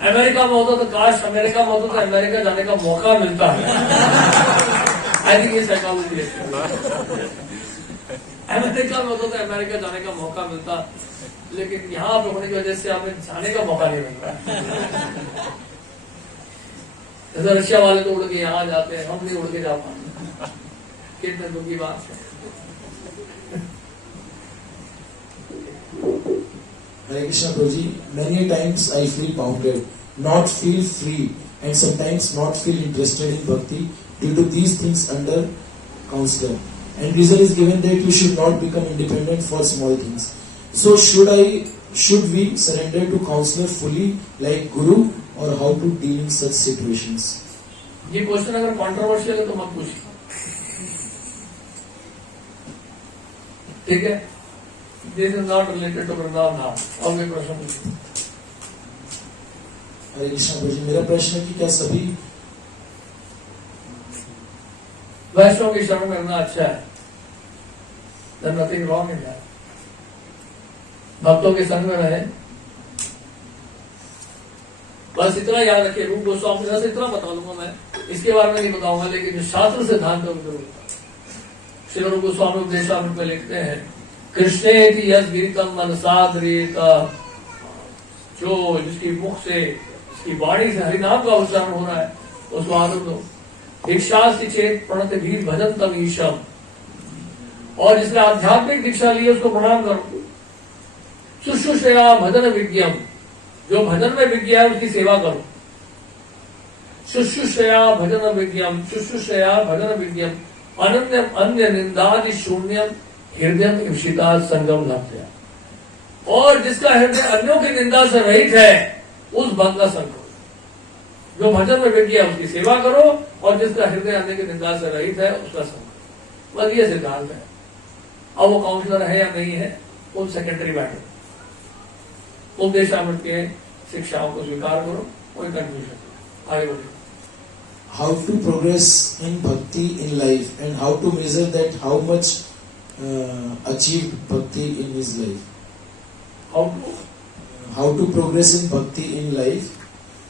अमेरिका में होता तो काश अमेरिका में होता तो अमेरिका जाने का मौका मिलता है। आई थिंक ये साइकोलॉजी है। अमेरिका में होता तो अमेरिका जाने का मौका मिलता, लेकिन यहाँ पे होने की वजह से हमें जाने का मौका नहीं मिल रहा। जैसे रशिया वाले तो उड़ के यहाँ जाते हैं, हम नहीं उड़ के जा पाते। कितने दुख की बात है। Hare Krishna Prabhuji, many times I feel bounded, not feel free, and sometimes not feel interested in bhakti due to these things under counselor. And reason is given that you should not become independent for small things. So should we surrender to counselor fully like Guru, or how to deal in such situations? ये question अगर controversial है तो मत पूछिए, ठीक है? This is not related to Vrindavan Dham. और कोई प्रश्न पूछिए। हरे कृष्ण प्रभु जी, मेरा प्रश्न है कि क्या सभी वैष्णव की शरण करना अच्छा है? There's nothing wrong in that. भक्तों के संग में रहे। बस इतना याद रखिए, रूप गोस्वामी से इतना बता दूंगा मैं, इसके बारे में नहीं बताऊंगा, लेकिन जो शास्त्र सिद्धांत श्री रूप गोस्वामी उपदेशामृत में लिखते हैं, कृष्णेति यस गीतम मनसाद्रिता, जो जिसकी मुख से, जिसकी वाणी से हरिनाम का उच्चारण हो रहा है, उसको आनंद हो। दीक्षास्ति चेत प्रणत भीर भजन तम ईशम, और जिसने आध्यात्मिक दीक्षा ली है उसको प्रणाम करो। शुश्रूषया भजन विज्ञम, जो भजन में विज्ञ है उसकी सेवा करो। शुश्रूषया भजन विज्ञम, शुश्रूषया भजन विज्ञम, अनन्यम अन्य निंदादि शून्यम हृदय इप्सिता संगम लभ्य, और जिसका हृदय अन्यों की निंदा से रहित है उस भक्त का संग करो। जो भजन में व्यक्ति है उसकी सेवा करो, और जिसका हृदय आने की निंदा से रहित है उसका संग। बस ये सिद्धांत है। अब वो काउंसलर है या नहीं है वो सेकेंडरी मैटर। उपदेशामृत के शिक्षाओं को स्वीकार करो, कोई कंफ्यूजन। आगे बढ़िए। How to progress in bhakti in life and how to measure that how much achieved bhakti in his life. How to progress in bhakti in life,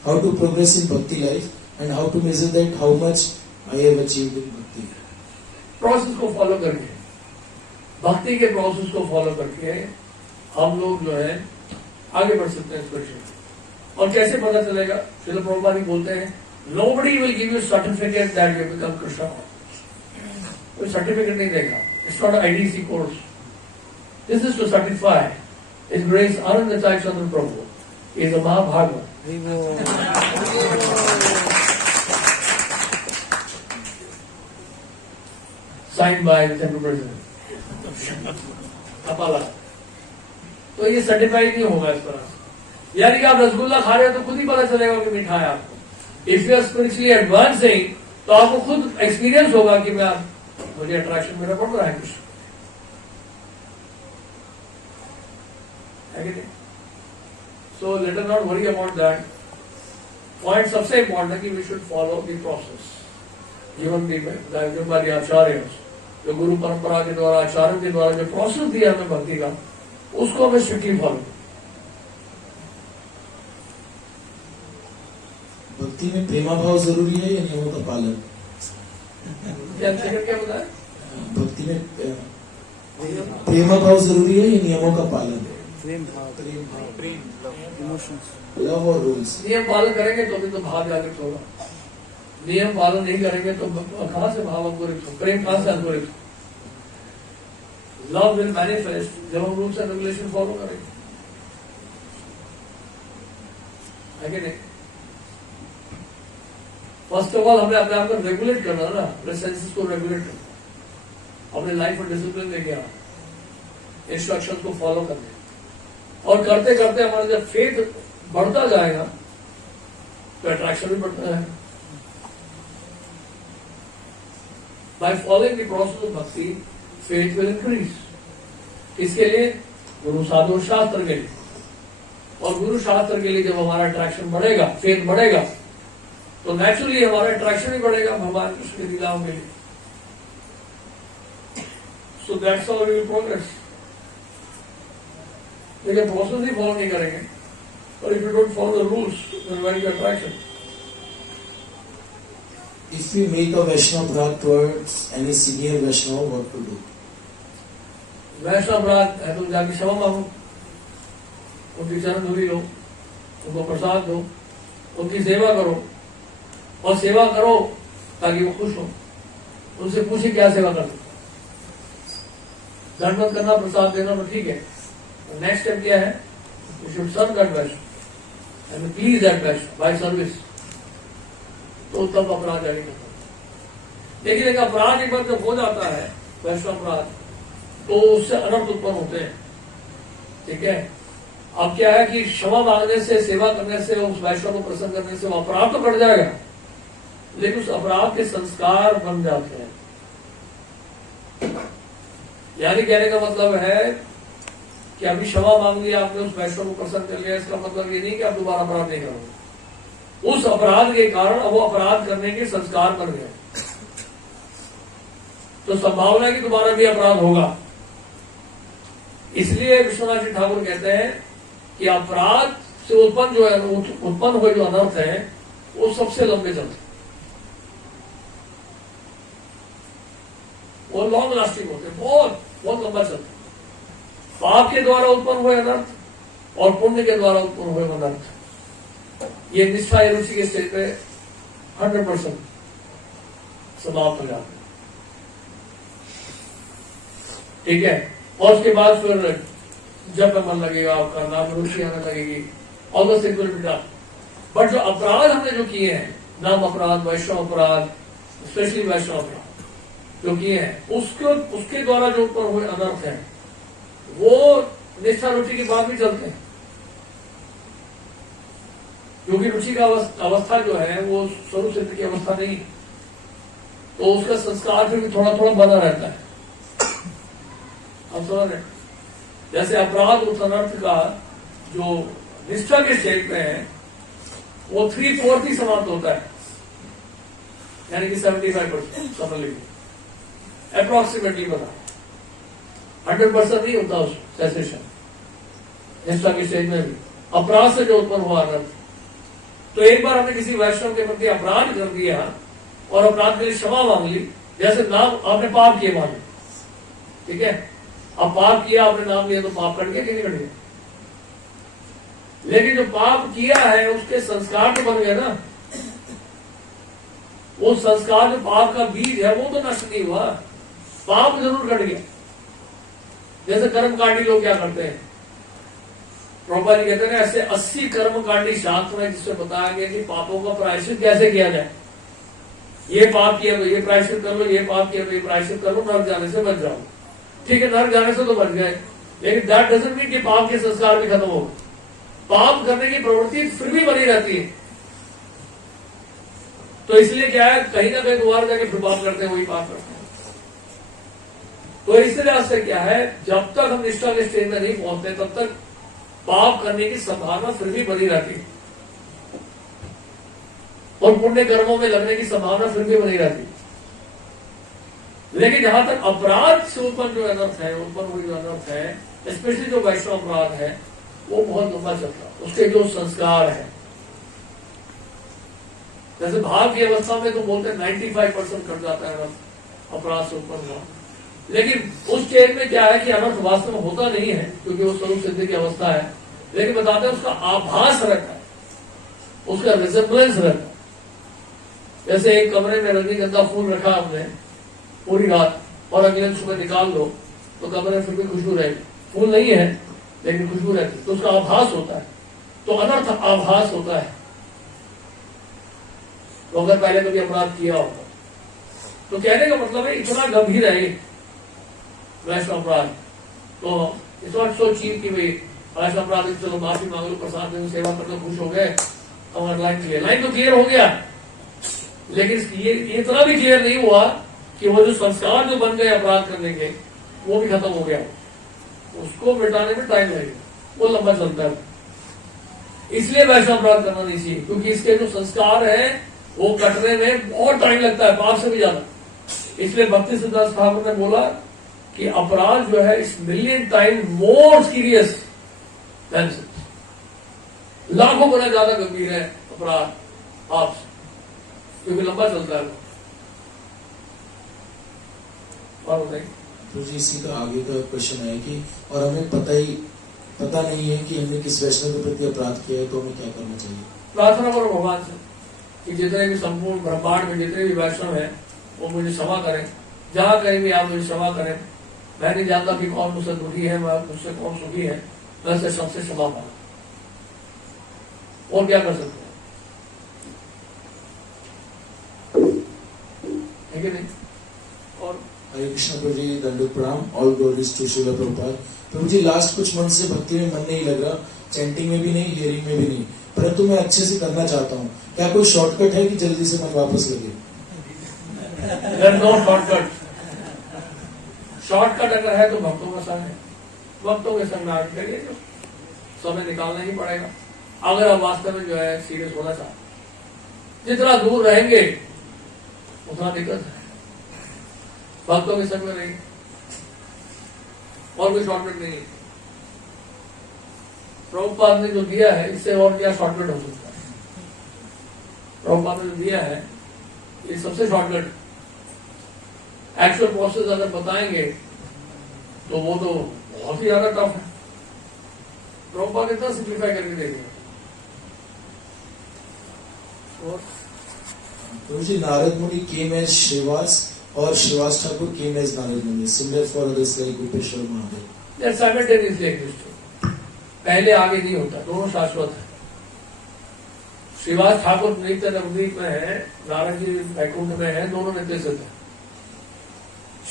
how to progress in bhakti life and how to measure that how much I have achieved in bhakti. Process को follow करके, भक्ति के process को follow करके हम लोग जो है आगे बढ़ सकते हैं स्पिरिचुअली। और कैसे पता चलेगा? श्रील प्रभुपाद जी बोलते हैं, nobody will give you certificate that you become Krishna. कोई सर्टिफिकेट नहीं देगा। It's not an IDC course. This is to certify His Grace Ananda Chai Chandra Prabhu is a Mahabhagavad. Signed by the Temple President. Apala. तो ये certified नहीं होगा इस तरह से। यानी कि आप रसगुल्ला खा रहे हो तो खुद ही पता चलेगा कि मीठा है आपको। If you are spiritually advancing तो आपको खुद एक्सपीरियंस होगा कि मैं मुझे अट्रैक्शन मेरा बढ़ रहा है Krishna. So let us not worry about that. Point सबसे इंपॉर्टेंट है कि we should follow the process जीवन जो हमारे आचार्य, जो गुरु परंपरा के द्वारा, आचार्यों के द्वारा जो प्रोसेस दिया हमें भक्ति का, उसको हमें स्ट्रिक्टली फॉलो। भक्ति में प्रेमा भाव जरूरी है या नियमों का पालन? क्या बताया? भक्ति में प्रेमा भाव जरूरी है या नियमों का पालन? प्रेम भाव, इमोशंस, लव और रूल्स। नियम पालन करेंगे तो भी तो भाव जागृत होगा। नियम पालन नहीं करेंगे तो कहां से भाव अंकुरित हो, प्रेम कहां से अंकुरित हो? लव विल मैनिफेस्ट जब हम रूल्स एंड रेगुलेशन फॉलो करेंगे, है कि नहीं? फर्स्ट ऑफ ऑल हमें अपने आप को रेगुलेट करना ना, अपने सेंसेस को रेगुलेट करना, अपने लाइफ में डिसिप्लिन लेके आना, इंस्ट्रक्शन को फॉलो करने, और करते करते हमारा जब फेथ बढ़ता जाएगा तो अट्रैक्शन भी बढ़ता जाएगा। By following the process of भक्ति फेथ विल इंक्रीज। इसके लिए गुरु साधु शास्त्र के लिए, और गुरु शास्त्र के लिए जब हमारा अट्रैक्शन बढ़ेगा, फेथ बढ़ेगा, तो नेचुरली हमारा अट्रैक्शन भी बढ़ेगा भगवान कृष्ण की लीलाओं के लिए। So that's how we will progress. लेकिन प्रोसेस ही फॉलो नहीं करेंगे, और if you don't follow the rules then when you attraction. If we make a Vaishnava path towards any senior Vaishnava, what to do? वैष्णव अपराध है तो जाके क्षमा मांगो, उनकी चरण धूली लो, उनको प्रसाद दो, उनकी सेवा करो, और सेवा करो ताकि वो खुश हो। उनसे पूछे क्या सेवा कर, दंडवत करना, प्रसाद देना तो ठीक है। नेक्स्ट स्टेप क्या है? You should serve that Vaishnava and please that Vaishnava by service. तो तब अपराध जारी करता। लेकिन एक अपराध एक बार जब हो जाता है, वैष्णव अपराध, तो उससे अनर्थ उत्पन्न होते हैं। ठीक है, अब क्या है कि क्षमा मांगने से, सेवा करने से, उस वैष्णव को प्रसन्न करने से वो अपराध तो कट जाएगा, लेकिन उस अपराध के संस्कार बन जाते हैं। यानी कहने का मतलब है कि अभी क्षमा मांग लिया आपने, उस वैष्णव को प्रसन्न कर लिया, इसका मतलब ये नहीं कि आप दोबारा अपराध नहीं करोगे। उस अपराध के कारण अब वो अपराध करने के संस्कार बन गए, तो संभावना है कि दोबारा भी अपराध होगा। इसलिए विश्वनाथ जी ठाकुर कहते हैं कि अपराध से उत्पन्न जो है, उत्पन्न हुए जो अनर्थ है, वो सबसे लंबे चलते, वो लॉन्ग लास्टिंग होते, बहुत बहुत लंबा चलते। पाप के द्वारा उत्पन्न हुए अनर्थ और पुण्य के द्वारा उत्पन्न हुए अनर्थ, ये निष्ठा रुचि के स्टेज पे 100% समाप्त हो जाते हैं। ठीक है, और उसके बाद फिर जब मन लगेगा आपका, नाम रुचि आने लगेगी, और दो सिंपल बिटा। बट जो अपराध हमने जो किए हैं, नाम अपराध, वैष्णव अपराध, स्पेशली वैष्णव अपराध जो किए हैं, उसके द्वारा जो ऊपर हुए अनर्थ हैं, वो निष्ठा रुचि के बाद भी चलते हैं। क्योंकि रुचि का अवस्था जो है वो स्वरूप सिद्ध की अवस्था नहीं, तो उसका संस्कार फिर भी थोड़ा थोड़ा बना रहता है। आप समझ रहे? जैसे अपराध उस अनर्थ का जो निष्ठा के स्टेट में है वो 3/4 ही समाप्त होता है, यानी कि 75% समझ लीजिए, अप्रोक्सीमेटली बता, 100% नहीं होता उस सेसेशन निष्ठा के स्टेज में भी। अपराध से जो उत्पन्न हुआ अनर्थ, तो एक बार हमने किसी वैष्णव के प्रति अपराध कर दिया और अपराध के लिए क्षमा मांग ली, जैसे नाम आपने पाप किए मान ली, ठीक है, अब पाप किया आपने नाम लिया तो पाप कट गया कि नहीं कट गया? लेकिन जो पाप किया है उसके संस्कार तो बन गए ना, वो संस्कार जो पाप का बीज है वो तो नष्ट नहीं हुआ, पाप जरूर कट गया। जैसे कर्मकांडी लोग क्या करते हैं, प्रभुपाद जी कहते हैं ऐसे 80 कर्मकांडी शास्त्र में जिससे बताया गया कि पापों का प्रायश्चित कैसे किया जाए। ये पाप किया तो ये प्रायश्चित कर लो, ये पाप किया तो ये प्रायश्चित कर लो, नरक जाने से बच जाओ। ठीक है, नरक जाने से तो बच गए, लेकिन दैट डजंट मीन कि पाप के संस्कार भी खत्म हो। पाप करने की प्रवृत्ति फिर भी बनी रहती है। तो इसलिए क्या है, कहीं ना कहीं दोबारा जाके फिर पाप करते हैं, वही पाप करते हैं। तो इस तरह से क्या है, जब तक हम निष्ठा के स्टेज में नहीं पहुंचते तब तक पाप करने की संभावना फिर भी बनी रहती है और पुण्य कर्मों में लगने की संभावना फिर भी बनी रहती है। लेकिन जहां तक अपराध से उत्पन्न जो अनर्थ है, उत्पन्न हुई जो अनर्थ है, स्पेशली जो वैष्णव अपराध है, वो बहुत लंबा चलता है। उसके जो संस्कार है, जैसे भाव की अवस्था में तो बोलते हैं 95% कट जाता है अनर्थ अपराध से उत्पन्न हुआ। लेकिन उस स्टेज में क्या है कि अनर्थ वास्तव में होता नहीं है, क्योंकि वो स्वरूप सिद्धि की अवस्था है, लेकिन बताते हैं उसका आभास रहता है, उसका रिजेम्बलेंस रहता है। जैसे एक कमरे में रजनीगंधा फूल रखा हमने पूरी रात और अगले दिन सुबह निकाल दो तो कमरे में फिर भी खुशबू रहेगी, फूल नहीं है लेकिन खुशबू रहती है, तो उसका आभास होता है। तो अनर्थ आभास होता है। तो अगर पहले कभी अपराध किया होगा तो कहने का मतलब है इतना गंभीर है वैष्णव अपराध, तो इस वक्त सो चीप की भाई वैष्णव अपराध चलो माफी मांग लो, प्रसाद में सेवा कर लो, खुश हो गए, हमारा लाइन तो क्लियर हो गया। लेकिन ये इतना भी क्लियर नहीं हुआ कि वो जो संस्कार जो बन गए अपराध करने के वो भी खत्म हो गया, उसको मिटाने में टाइम लगेगा, वो लंबा चलता है। इसलिए वैष्णव अपराध करना नहीं चाहिए, क्योंकि इसके जो संस्कार है वो कटने में बहुत टाइम लगता है, पाप से भी ज्यादा। इसलिए भक्ति सिद्धांत ठाकुर ने बोला कि अपराध जो है इस मिलियन टाइम मोर सीरियस, लाखों गुना ज्यादा गंभीर है अपराध पाप से, क्योंकि लंबा चलता है। और बताइए तो जी इसी का आगे का क्वेश्चन है कि और हमें पता नहीं है कि हमने किस वैष्णव के प्रति अपराध किया है, तो हमें क्या करना चाहिए? प्रार्थना करो भगवान से कि जितने भी संपूर्ण ब्रह्मांड में जितने भी वैष्णव हैं वो मुझे क्षमा करें, जहां कहीं भी आप मुझे क्षमा करें। मैं नहीं जानता कि कौन मुझसे दुखी है, मुझसे कौन सुखी है, मैं से सबसे क्षमा मांगा, और क्या कर सकते हैं, ठीक है नहीं? और हरे कृष्ण प्रभु जी, दंडवत प्रणाम, all glories to Srila Prabhupada. Prabhu ji last कुछ मंथ से भक्ति में मन नहीं लग रहा, चैंटिंग में भी नहीं, हियरिंग में भी नहीं, परंतु मैं अच्छे से करना चाहता हूँ। क्या कोई शॉर्टकट है कि जल्दी से मन वापस लगे? No shortcut. शॉर्टकट अगर है तो भक्तों का संग है, भक्तों के संग में आगे करिए, जो समय निकालना ही पड़ेगा अगर आप वास्तव में जो है सीरियस होना चाहते। जितना दूर रहेंगे उतना दिक्कत है, भक्तों के संग में नहीं, और कोई शॉर्टकट नहीं है। प्रभुपाद ने जो दिया है इससे और क्या शॉर्टकट हो सकता है? प्रभुपाद ने जो दिया है ये सबसे शॉर्टकट। एक्चुअल प्रोसेस अगर बताएंगे तो वो तो बहुत ही ज्यादा टफ है। प्रभुपाद इतना सिंप्लीफाई करके देंगे। प्रभु जी नारद मुनि केम एज श्रीवास और श्रीवास ठाकुर केम एज नारद मुनि, similar for others like Gopeshwar Mahadev. That simultaneously exist, पहले आगे नहीं होता, दोनों शाश्वत है। श्रीवास ठाकुर नित्य नवदीप में है, नारद जी वैकुंठ में है, दोनों नित्य सिद्ध है।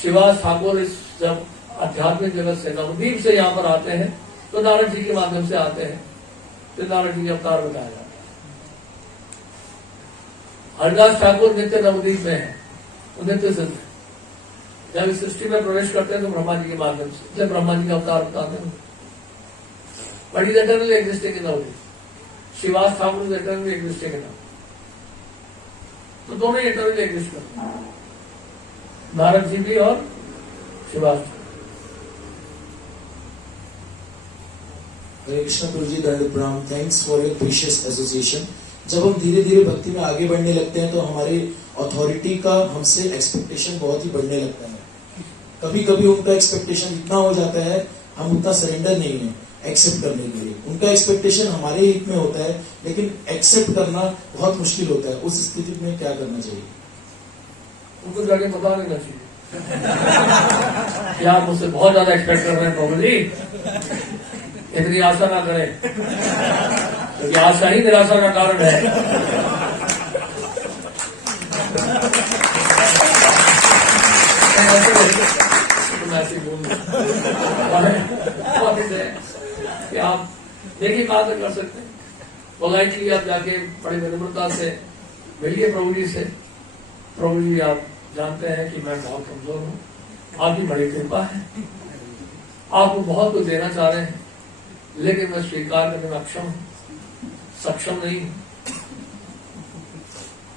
श्रीवास ठाकुर इस जब आध्यात्मिक जगत से नवदीप से यहाँ पर आते हैं तो नारद जी के माध्यम से आते हैं, तो नारद जी के अवतार बताया जाता है। हरिदास ठाकुर नित्य नवदीप में है, वो नित्य सिद्ध है। जब इस सृष्टि में प्रवेश करते हैं तो ब्रह्मा जी के माध्यम से, इसलिए ब्रह्मा जी का अवतार बताते हैं। But is eternally existing in Navdeep. Shivas Thakur is eternally existing in Navdeep. तो दोनों ही एटर्नली एग्जिस्ट करते हैं, नारद जी भी और शिवास जी। हरे कृष्ण प्रभु जी, दंड प्रणाम। Thanks for your precious association. जब हम धीरे धीरे भक्ति में आगे बढ़ने लगते हैं तो हमारे अथॉरिटी का हमसे एक्सपेक्टेशन बहुत ही बढ़ने लगता है। कभी कभी उनका एक्सपेक्टेशन इतना हो जाता है, हम उतना सरेंडर नहीं है एक्सेप्ट करने के लिए। उनका एक्सपेक्टेशन हमारे हित में होता है, लेकिन एक्सेप्ट करना बहुत मुश्किल होता है। उस स्थिति में क्या करना चाहिए? उनको जाके बता देना चाहिए कि आप मुझसे बहुत ज्यादा एक्सपेक्ट कर रहे हैं प्रभु जी, इतनी आशा ना करें, क्योंकि आशा ही निराशा का कारण है। तो ऐसे बोल कि आप देखिए कहां तक कर सकते हैं। पोलाइटली आप जाके बड़ी विनम्रता से मिलिए प्रभु जी से। प्रभु जी, आप जानते हैं कि मैं बहुत कमजोर हूँ, आपकी बड़ी कृपा है, आपको बहुत कुछ देना चाह रहे हैं, लेकिन मैं स्वीकार करने में अक्षम हूँ, सक्षम नहीं हूँ।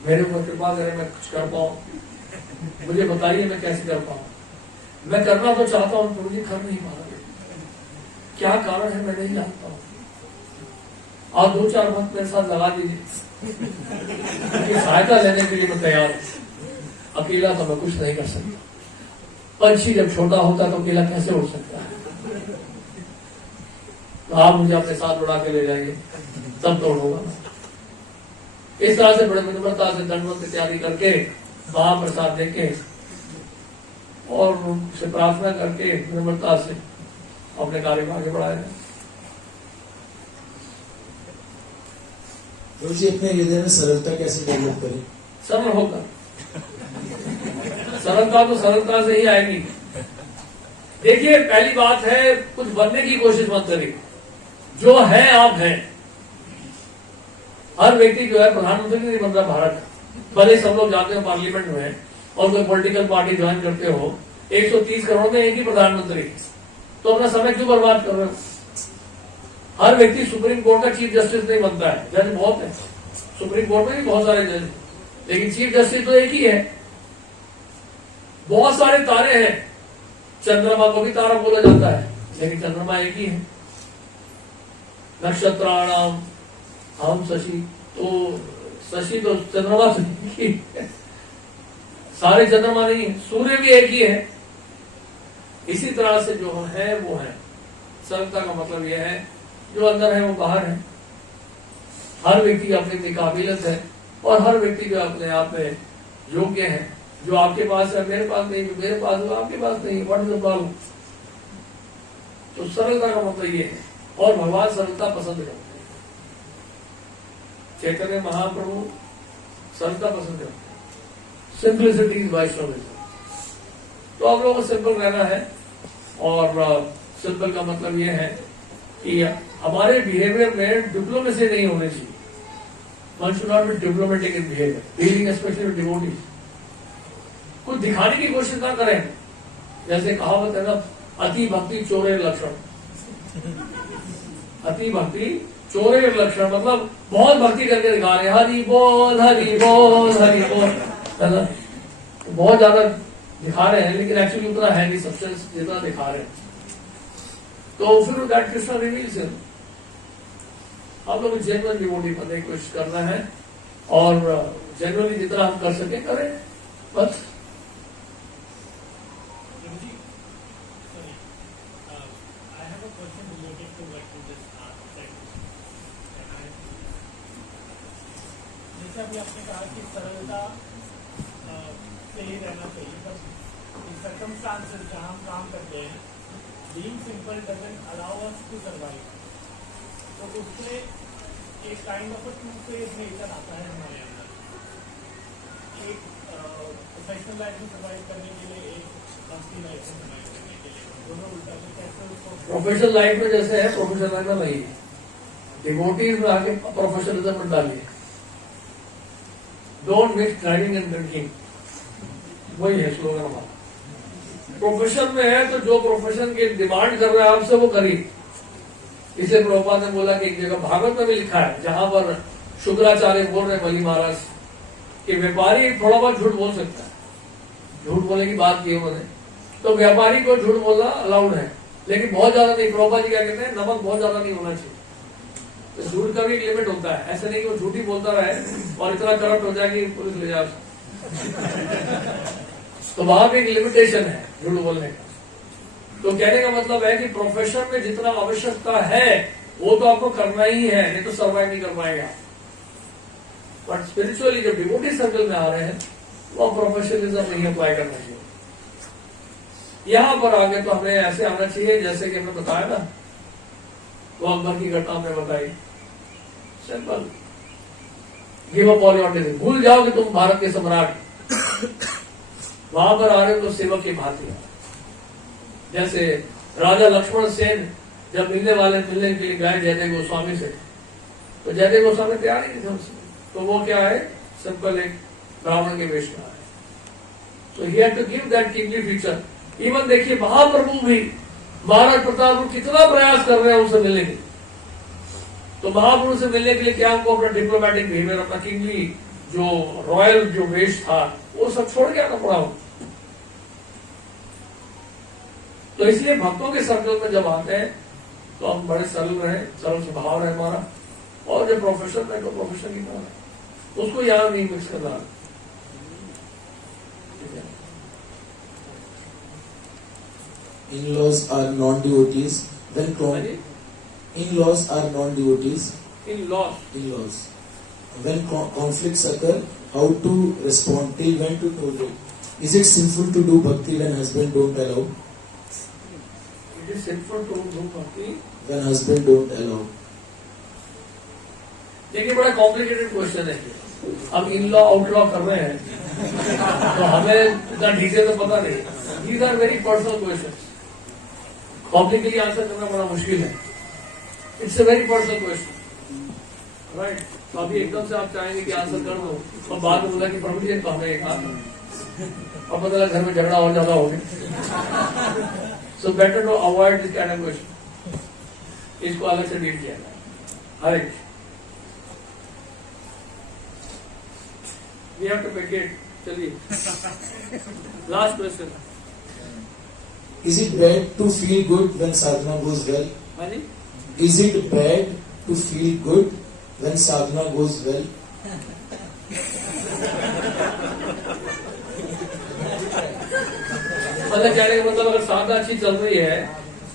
मेरे ऊपर कृपा करें, मैं कुछ कर पाऊं। मुझे बताइए मैं कैसे कर पाऊं। मैं करना तो चाहता हूँ प्रभु जी, कर नहीं पा रहा। क्या कारण है मैं नहीं जानता हूँ। आप 2-4 वक्त मेरे साथ लगा दीजिए, सहायता लेने के लिए मैं तैयार हूँ। अकेला तो मैं कुछ नहीं कर सकता। पंछी जब छोटा होता तो अकेला कैसे उड़ सकता है? तो आप मुझे अपने साथ उड़ा के ले जाइए, तब तो उड़ूंगा। इस तरह से बड़े विनम्रता से दंडवत इत्यादि करके, महाप्रसाद देके और उनसे प्रार्थना करके विनम्रता से अपने कार्य में आगे बढ़ाया जाए। प्रभु जी, अपने हृदय में सरलता कैसे डेवलप करें? सरल होकर, सरलता तो सरलता से ही आएगी। देखिए, पहली बात है, कुछ बनने की कोशिश मत करिए। जो है आप हैं। हर व्यक्ति जो है प्रधानमंत्री नहीं बन रहा भारत का। भले सब लोग जाते हो पार्लियामेंट में और कोई पॉलिटिकल पार्टी ज्वाइन करते हो, 130 करोड़ में एक ही प्रधानमंत्री, तो अपना समय क्यों बर्बाद कर रहे हो? हर व्यक्ति सुप्रीम कोर्ट का चीफ जस्टिस नहीं बनता है। जज बहुत है, सुप्रीम कोर्ट में भी बहुत सारे जज, लेकिन चीफ जस्टिस तो एक ही है। बहुत सारे तारे हैं, चंद्रमा को भी तारा बोला जाता है, लेकिन चंद्रमा एक ही है। नक्षत्राणाम हम शशि, तो शशि तो चंद्रमा से एक ही है। सारे चंद्रमा नहीं है, सूर्य भी एक ही है। इसी तरह से जो है वो है। सरलता का मतलब यह है, जो अंदर है वो बाहर है। हर व्यक्ति अपनी काबिलियत है और हर व्यक्ति जो अपने आप में योग्य है। जो आपके पास है मेरे पास नहीं, जो मेरे पास है आपके पास नहीं। What is the problem? तो सरलता का मतलब ये है, और भगवान सरलता पसंद करते हैं। चैतन्य महाप्रभु सरलता पसंद करते हैं। Simplicity is Vaishnavism. तो आप लोगों को सिंपल रहना है, और सिंपल का मतलब यह है कि हमारे बिहेवियर में डिप्लोमेसी नहीं होनी चाहिए। One should not be diplomatic in behaviour, dealing specially with devotees. कुछ दिखाने की कोशिश ना करें। जैसे कहावत है ना, अति भक्ति चोरे लक्षण। अति भक्ति चोरे लक्षण मतलब बहुत भक्ति करके दिखा रहे हैं, हरि बोल हरि बोल हरि बोल, है ना? बहुत ज्यादा दिखा रहे हैं, लेकिन एक्चुअली उतना है नहीं सब्सटेंस जितना दिखा रहे हैं। तो फिर दैट कृष्ण रिवील्स हिम। आप लोग जेन्युइन डिवोटी बनने की कोशिश करना है, और जेन्युइनली जितना हम कर सके करें, बस। अभी आपने कहा कि सरलता से ही रहना चाहिए, बट इन सर्कमस्टांसेस जहाँ हम काम करते हैं, being simple doesn't allow us to survive. तो उससे एक kind of a two phase nature आता है हमारे अंदर। एक प्रोफेशनल लाइफ में सर्वाइव करने के लिए, एक पर्सनल लाइफ में सर्वाइव करने के लिए, दोनों उल्टा। तो कैसे उसको प्रोफेशनल लाइफ में जैसे है, प्रोफेशनल में नहीं, डिवोटीज में आके प्रोफेशनलिज्म में डालिए। Don't mix driving and drinking, वही है स्लोगन हमारा। प्रोफेशन में है तो जो प्रोफेशन की डिमांड कर रहा है आपसे वो करिए। इसे प्रभुपाद ने बोला कि एक जगह भागवत में भी लिखा है, जहां पर शुक्राचार्य बोल रहे बलि महाराज कि व्यापारी थोड़ा बहुत झूठ बोल सकता है, झूठ बोलने की बात की उन्होंने, तो व्यापारी को झूठ बोलना अलाउड है, लेकिन बहुत ज्यादा नहीं। प्रभुपाद जी क्या कहते हैं, नमक बहुत ज्यादा नहीं होना चाहिए। तो झूठ का भी एक लिमिट होता है, ऐसा नहीं कि वो झूठी बोलता रहे और इतना करप्ट हो जाए कि पुलिस ले जाए। तो वहां भी एक लिमिटेशन है झूठ बोलने का। तो कहने का मतलब है कि प्रोफेशन में जितना आवश्यकता है वो तो आपको करना ही है, नहीं तो सर्वाइव नहीं कर पाएगा। बट स्पिरिचुअली जब डिवोटी सर्कल में आ रहे हैं वो प्रोफेशनलिज्म नहीं अप्लाई करना चाहिए। यहां पर आगे तो हमें ऐसे आना चाहिए जैसे कि हमने बताया ना, वो अकबर की घटना हमने बताई, simple, give up all your disease, भूल जाओ कि तुम भारत के सम्राट। वहां पर आ रहे हो तो सेवक की भांति। जैसे राजा लक्ष्मण सेन जब मिलने के लिए गए जयदेव गोस्वामी से, तो जयदेव गोस्वामी तैयार ही नहीं थे उनसे, तो वो क्या है, सिंपल एक ब्राह्मण के वेश में आए। तो he had to give that kingly feature. Even देखिए महाप्रभु भी, महाराज प्रताप कितना प्रयास कर रहे हैं उनसे मिलने के, तो महाप्रभु से मिलने के लिए क्या हमको अपना डिप्लोमेटिक बिहेवियर, अपना किंगली जो रॉयल जो वेश था वो सब छोड़ के आना पड़ा। तो इसलिए भक्तों के सर्कल में जब आते हैं तो हम बड़े सरल रहे, सरल स्वभाव रहे हमारा, और जो प्रोफेशन है तो प्रोफेशन की तरह है, उसको यहां नहीं मिक्स करना। In-laws are non-devotees. In-laws are non-devotees. In-laws. When conflicts occur, how to respond? Till when to tolerate? Is it sinful to do bhakti when husband don't allow? It is sinful to do bhakti when husband don't allow. देखिए बड़ा complicated question है। अब in law out law कर रहे हैं तो हमें इतना डिटेल तो पता नहीं। These are very personal question, complicatedly answer करना बड़ा मुश्किल है। It's a very personal question, right. तो अभी एकदम से आप चाहेंगे कि आंसर कर दो और बाद में बोला कि प्रभु जी तो हमने एक और पता लगा घर में झगड़ा और ज्यादा हो गया। So better to avoid this kind of question, इसको अलग से डील किया जाए। Right, we have to make it. चलिए last question. Is it bad to feel good when sadhana goes well? हाँ जी, Is it bad to feel good when sadhana goes well? मतलब कहने का मतलब अगर साधना अच्छी चल रही है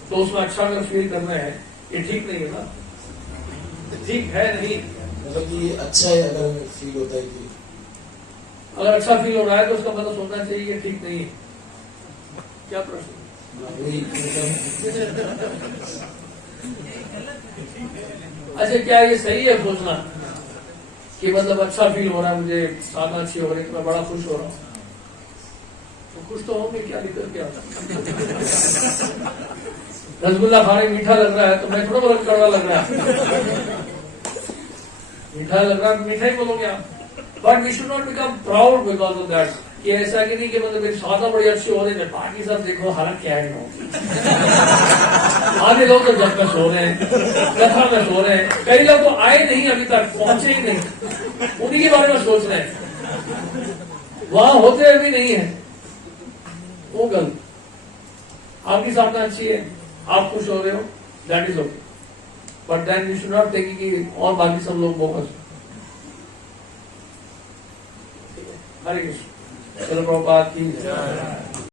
तो उसमें अच्छा अगर फील करना है, ये ठीक नहीं है ना, ठीक है नहीं। मतलब कि ये अच्छा है अगर फील होता है कि अगर अच्छा फील हो रहा है तो उसका मतलब सोचना चाहिए कि ठीक नहीं है। क्या प्रश्न? वही अच्छा, क्या ये सही है सोचना कि मतलब अच्छा फील हो रहा है, मुझे साधना अच्छी हो रही है तो मैं बड़ा खुश हो रहा हूँ? तो खुश तो होंगे, क्या दिक्कत क्या? रसगुल्ला खाने मीठा लग रहा है तो मैं थोड़ा बहुत कड़वा लग रहा है, मीठा लग रहा है मीठा ही बोलोगे आप। But we should not become proud because of that, कि ऐसा कि नहीं कि मतलब मेरी साधना बड़ी अच्छी हो रही है, बाकी सब देखो हालत क्या है। आधे लोग तो जब में सो रहे हैं, कथा में सो रहे हैं, कई लोग तो आए नहीं, अभी तक पहुंचे ही नहीं, उन्हीं के बारे में सोच रहे हैं, वहां होते हुए भी नहीं है, वो गलत। आपकी साधना अच्छी है, आप खुश हो रहे हो, that is okay, but then you should not think कि और बाकी सब लोग बोकस। हरे कृष्ण। चलो प्रभुपाद की जय।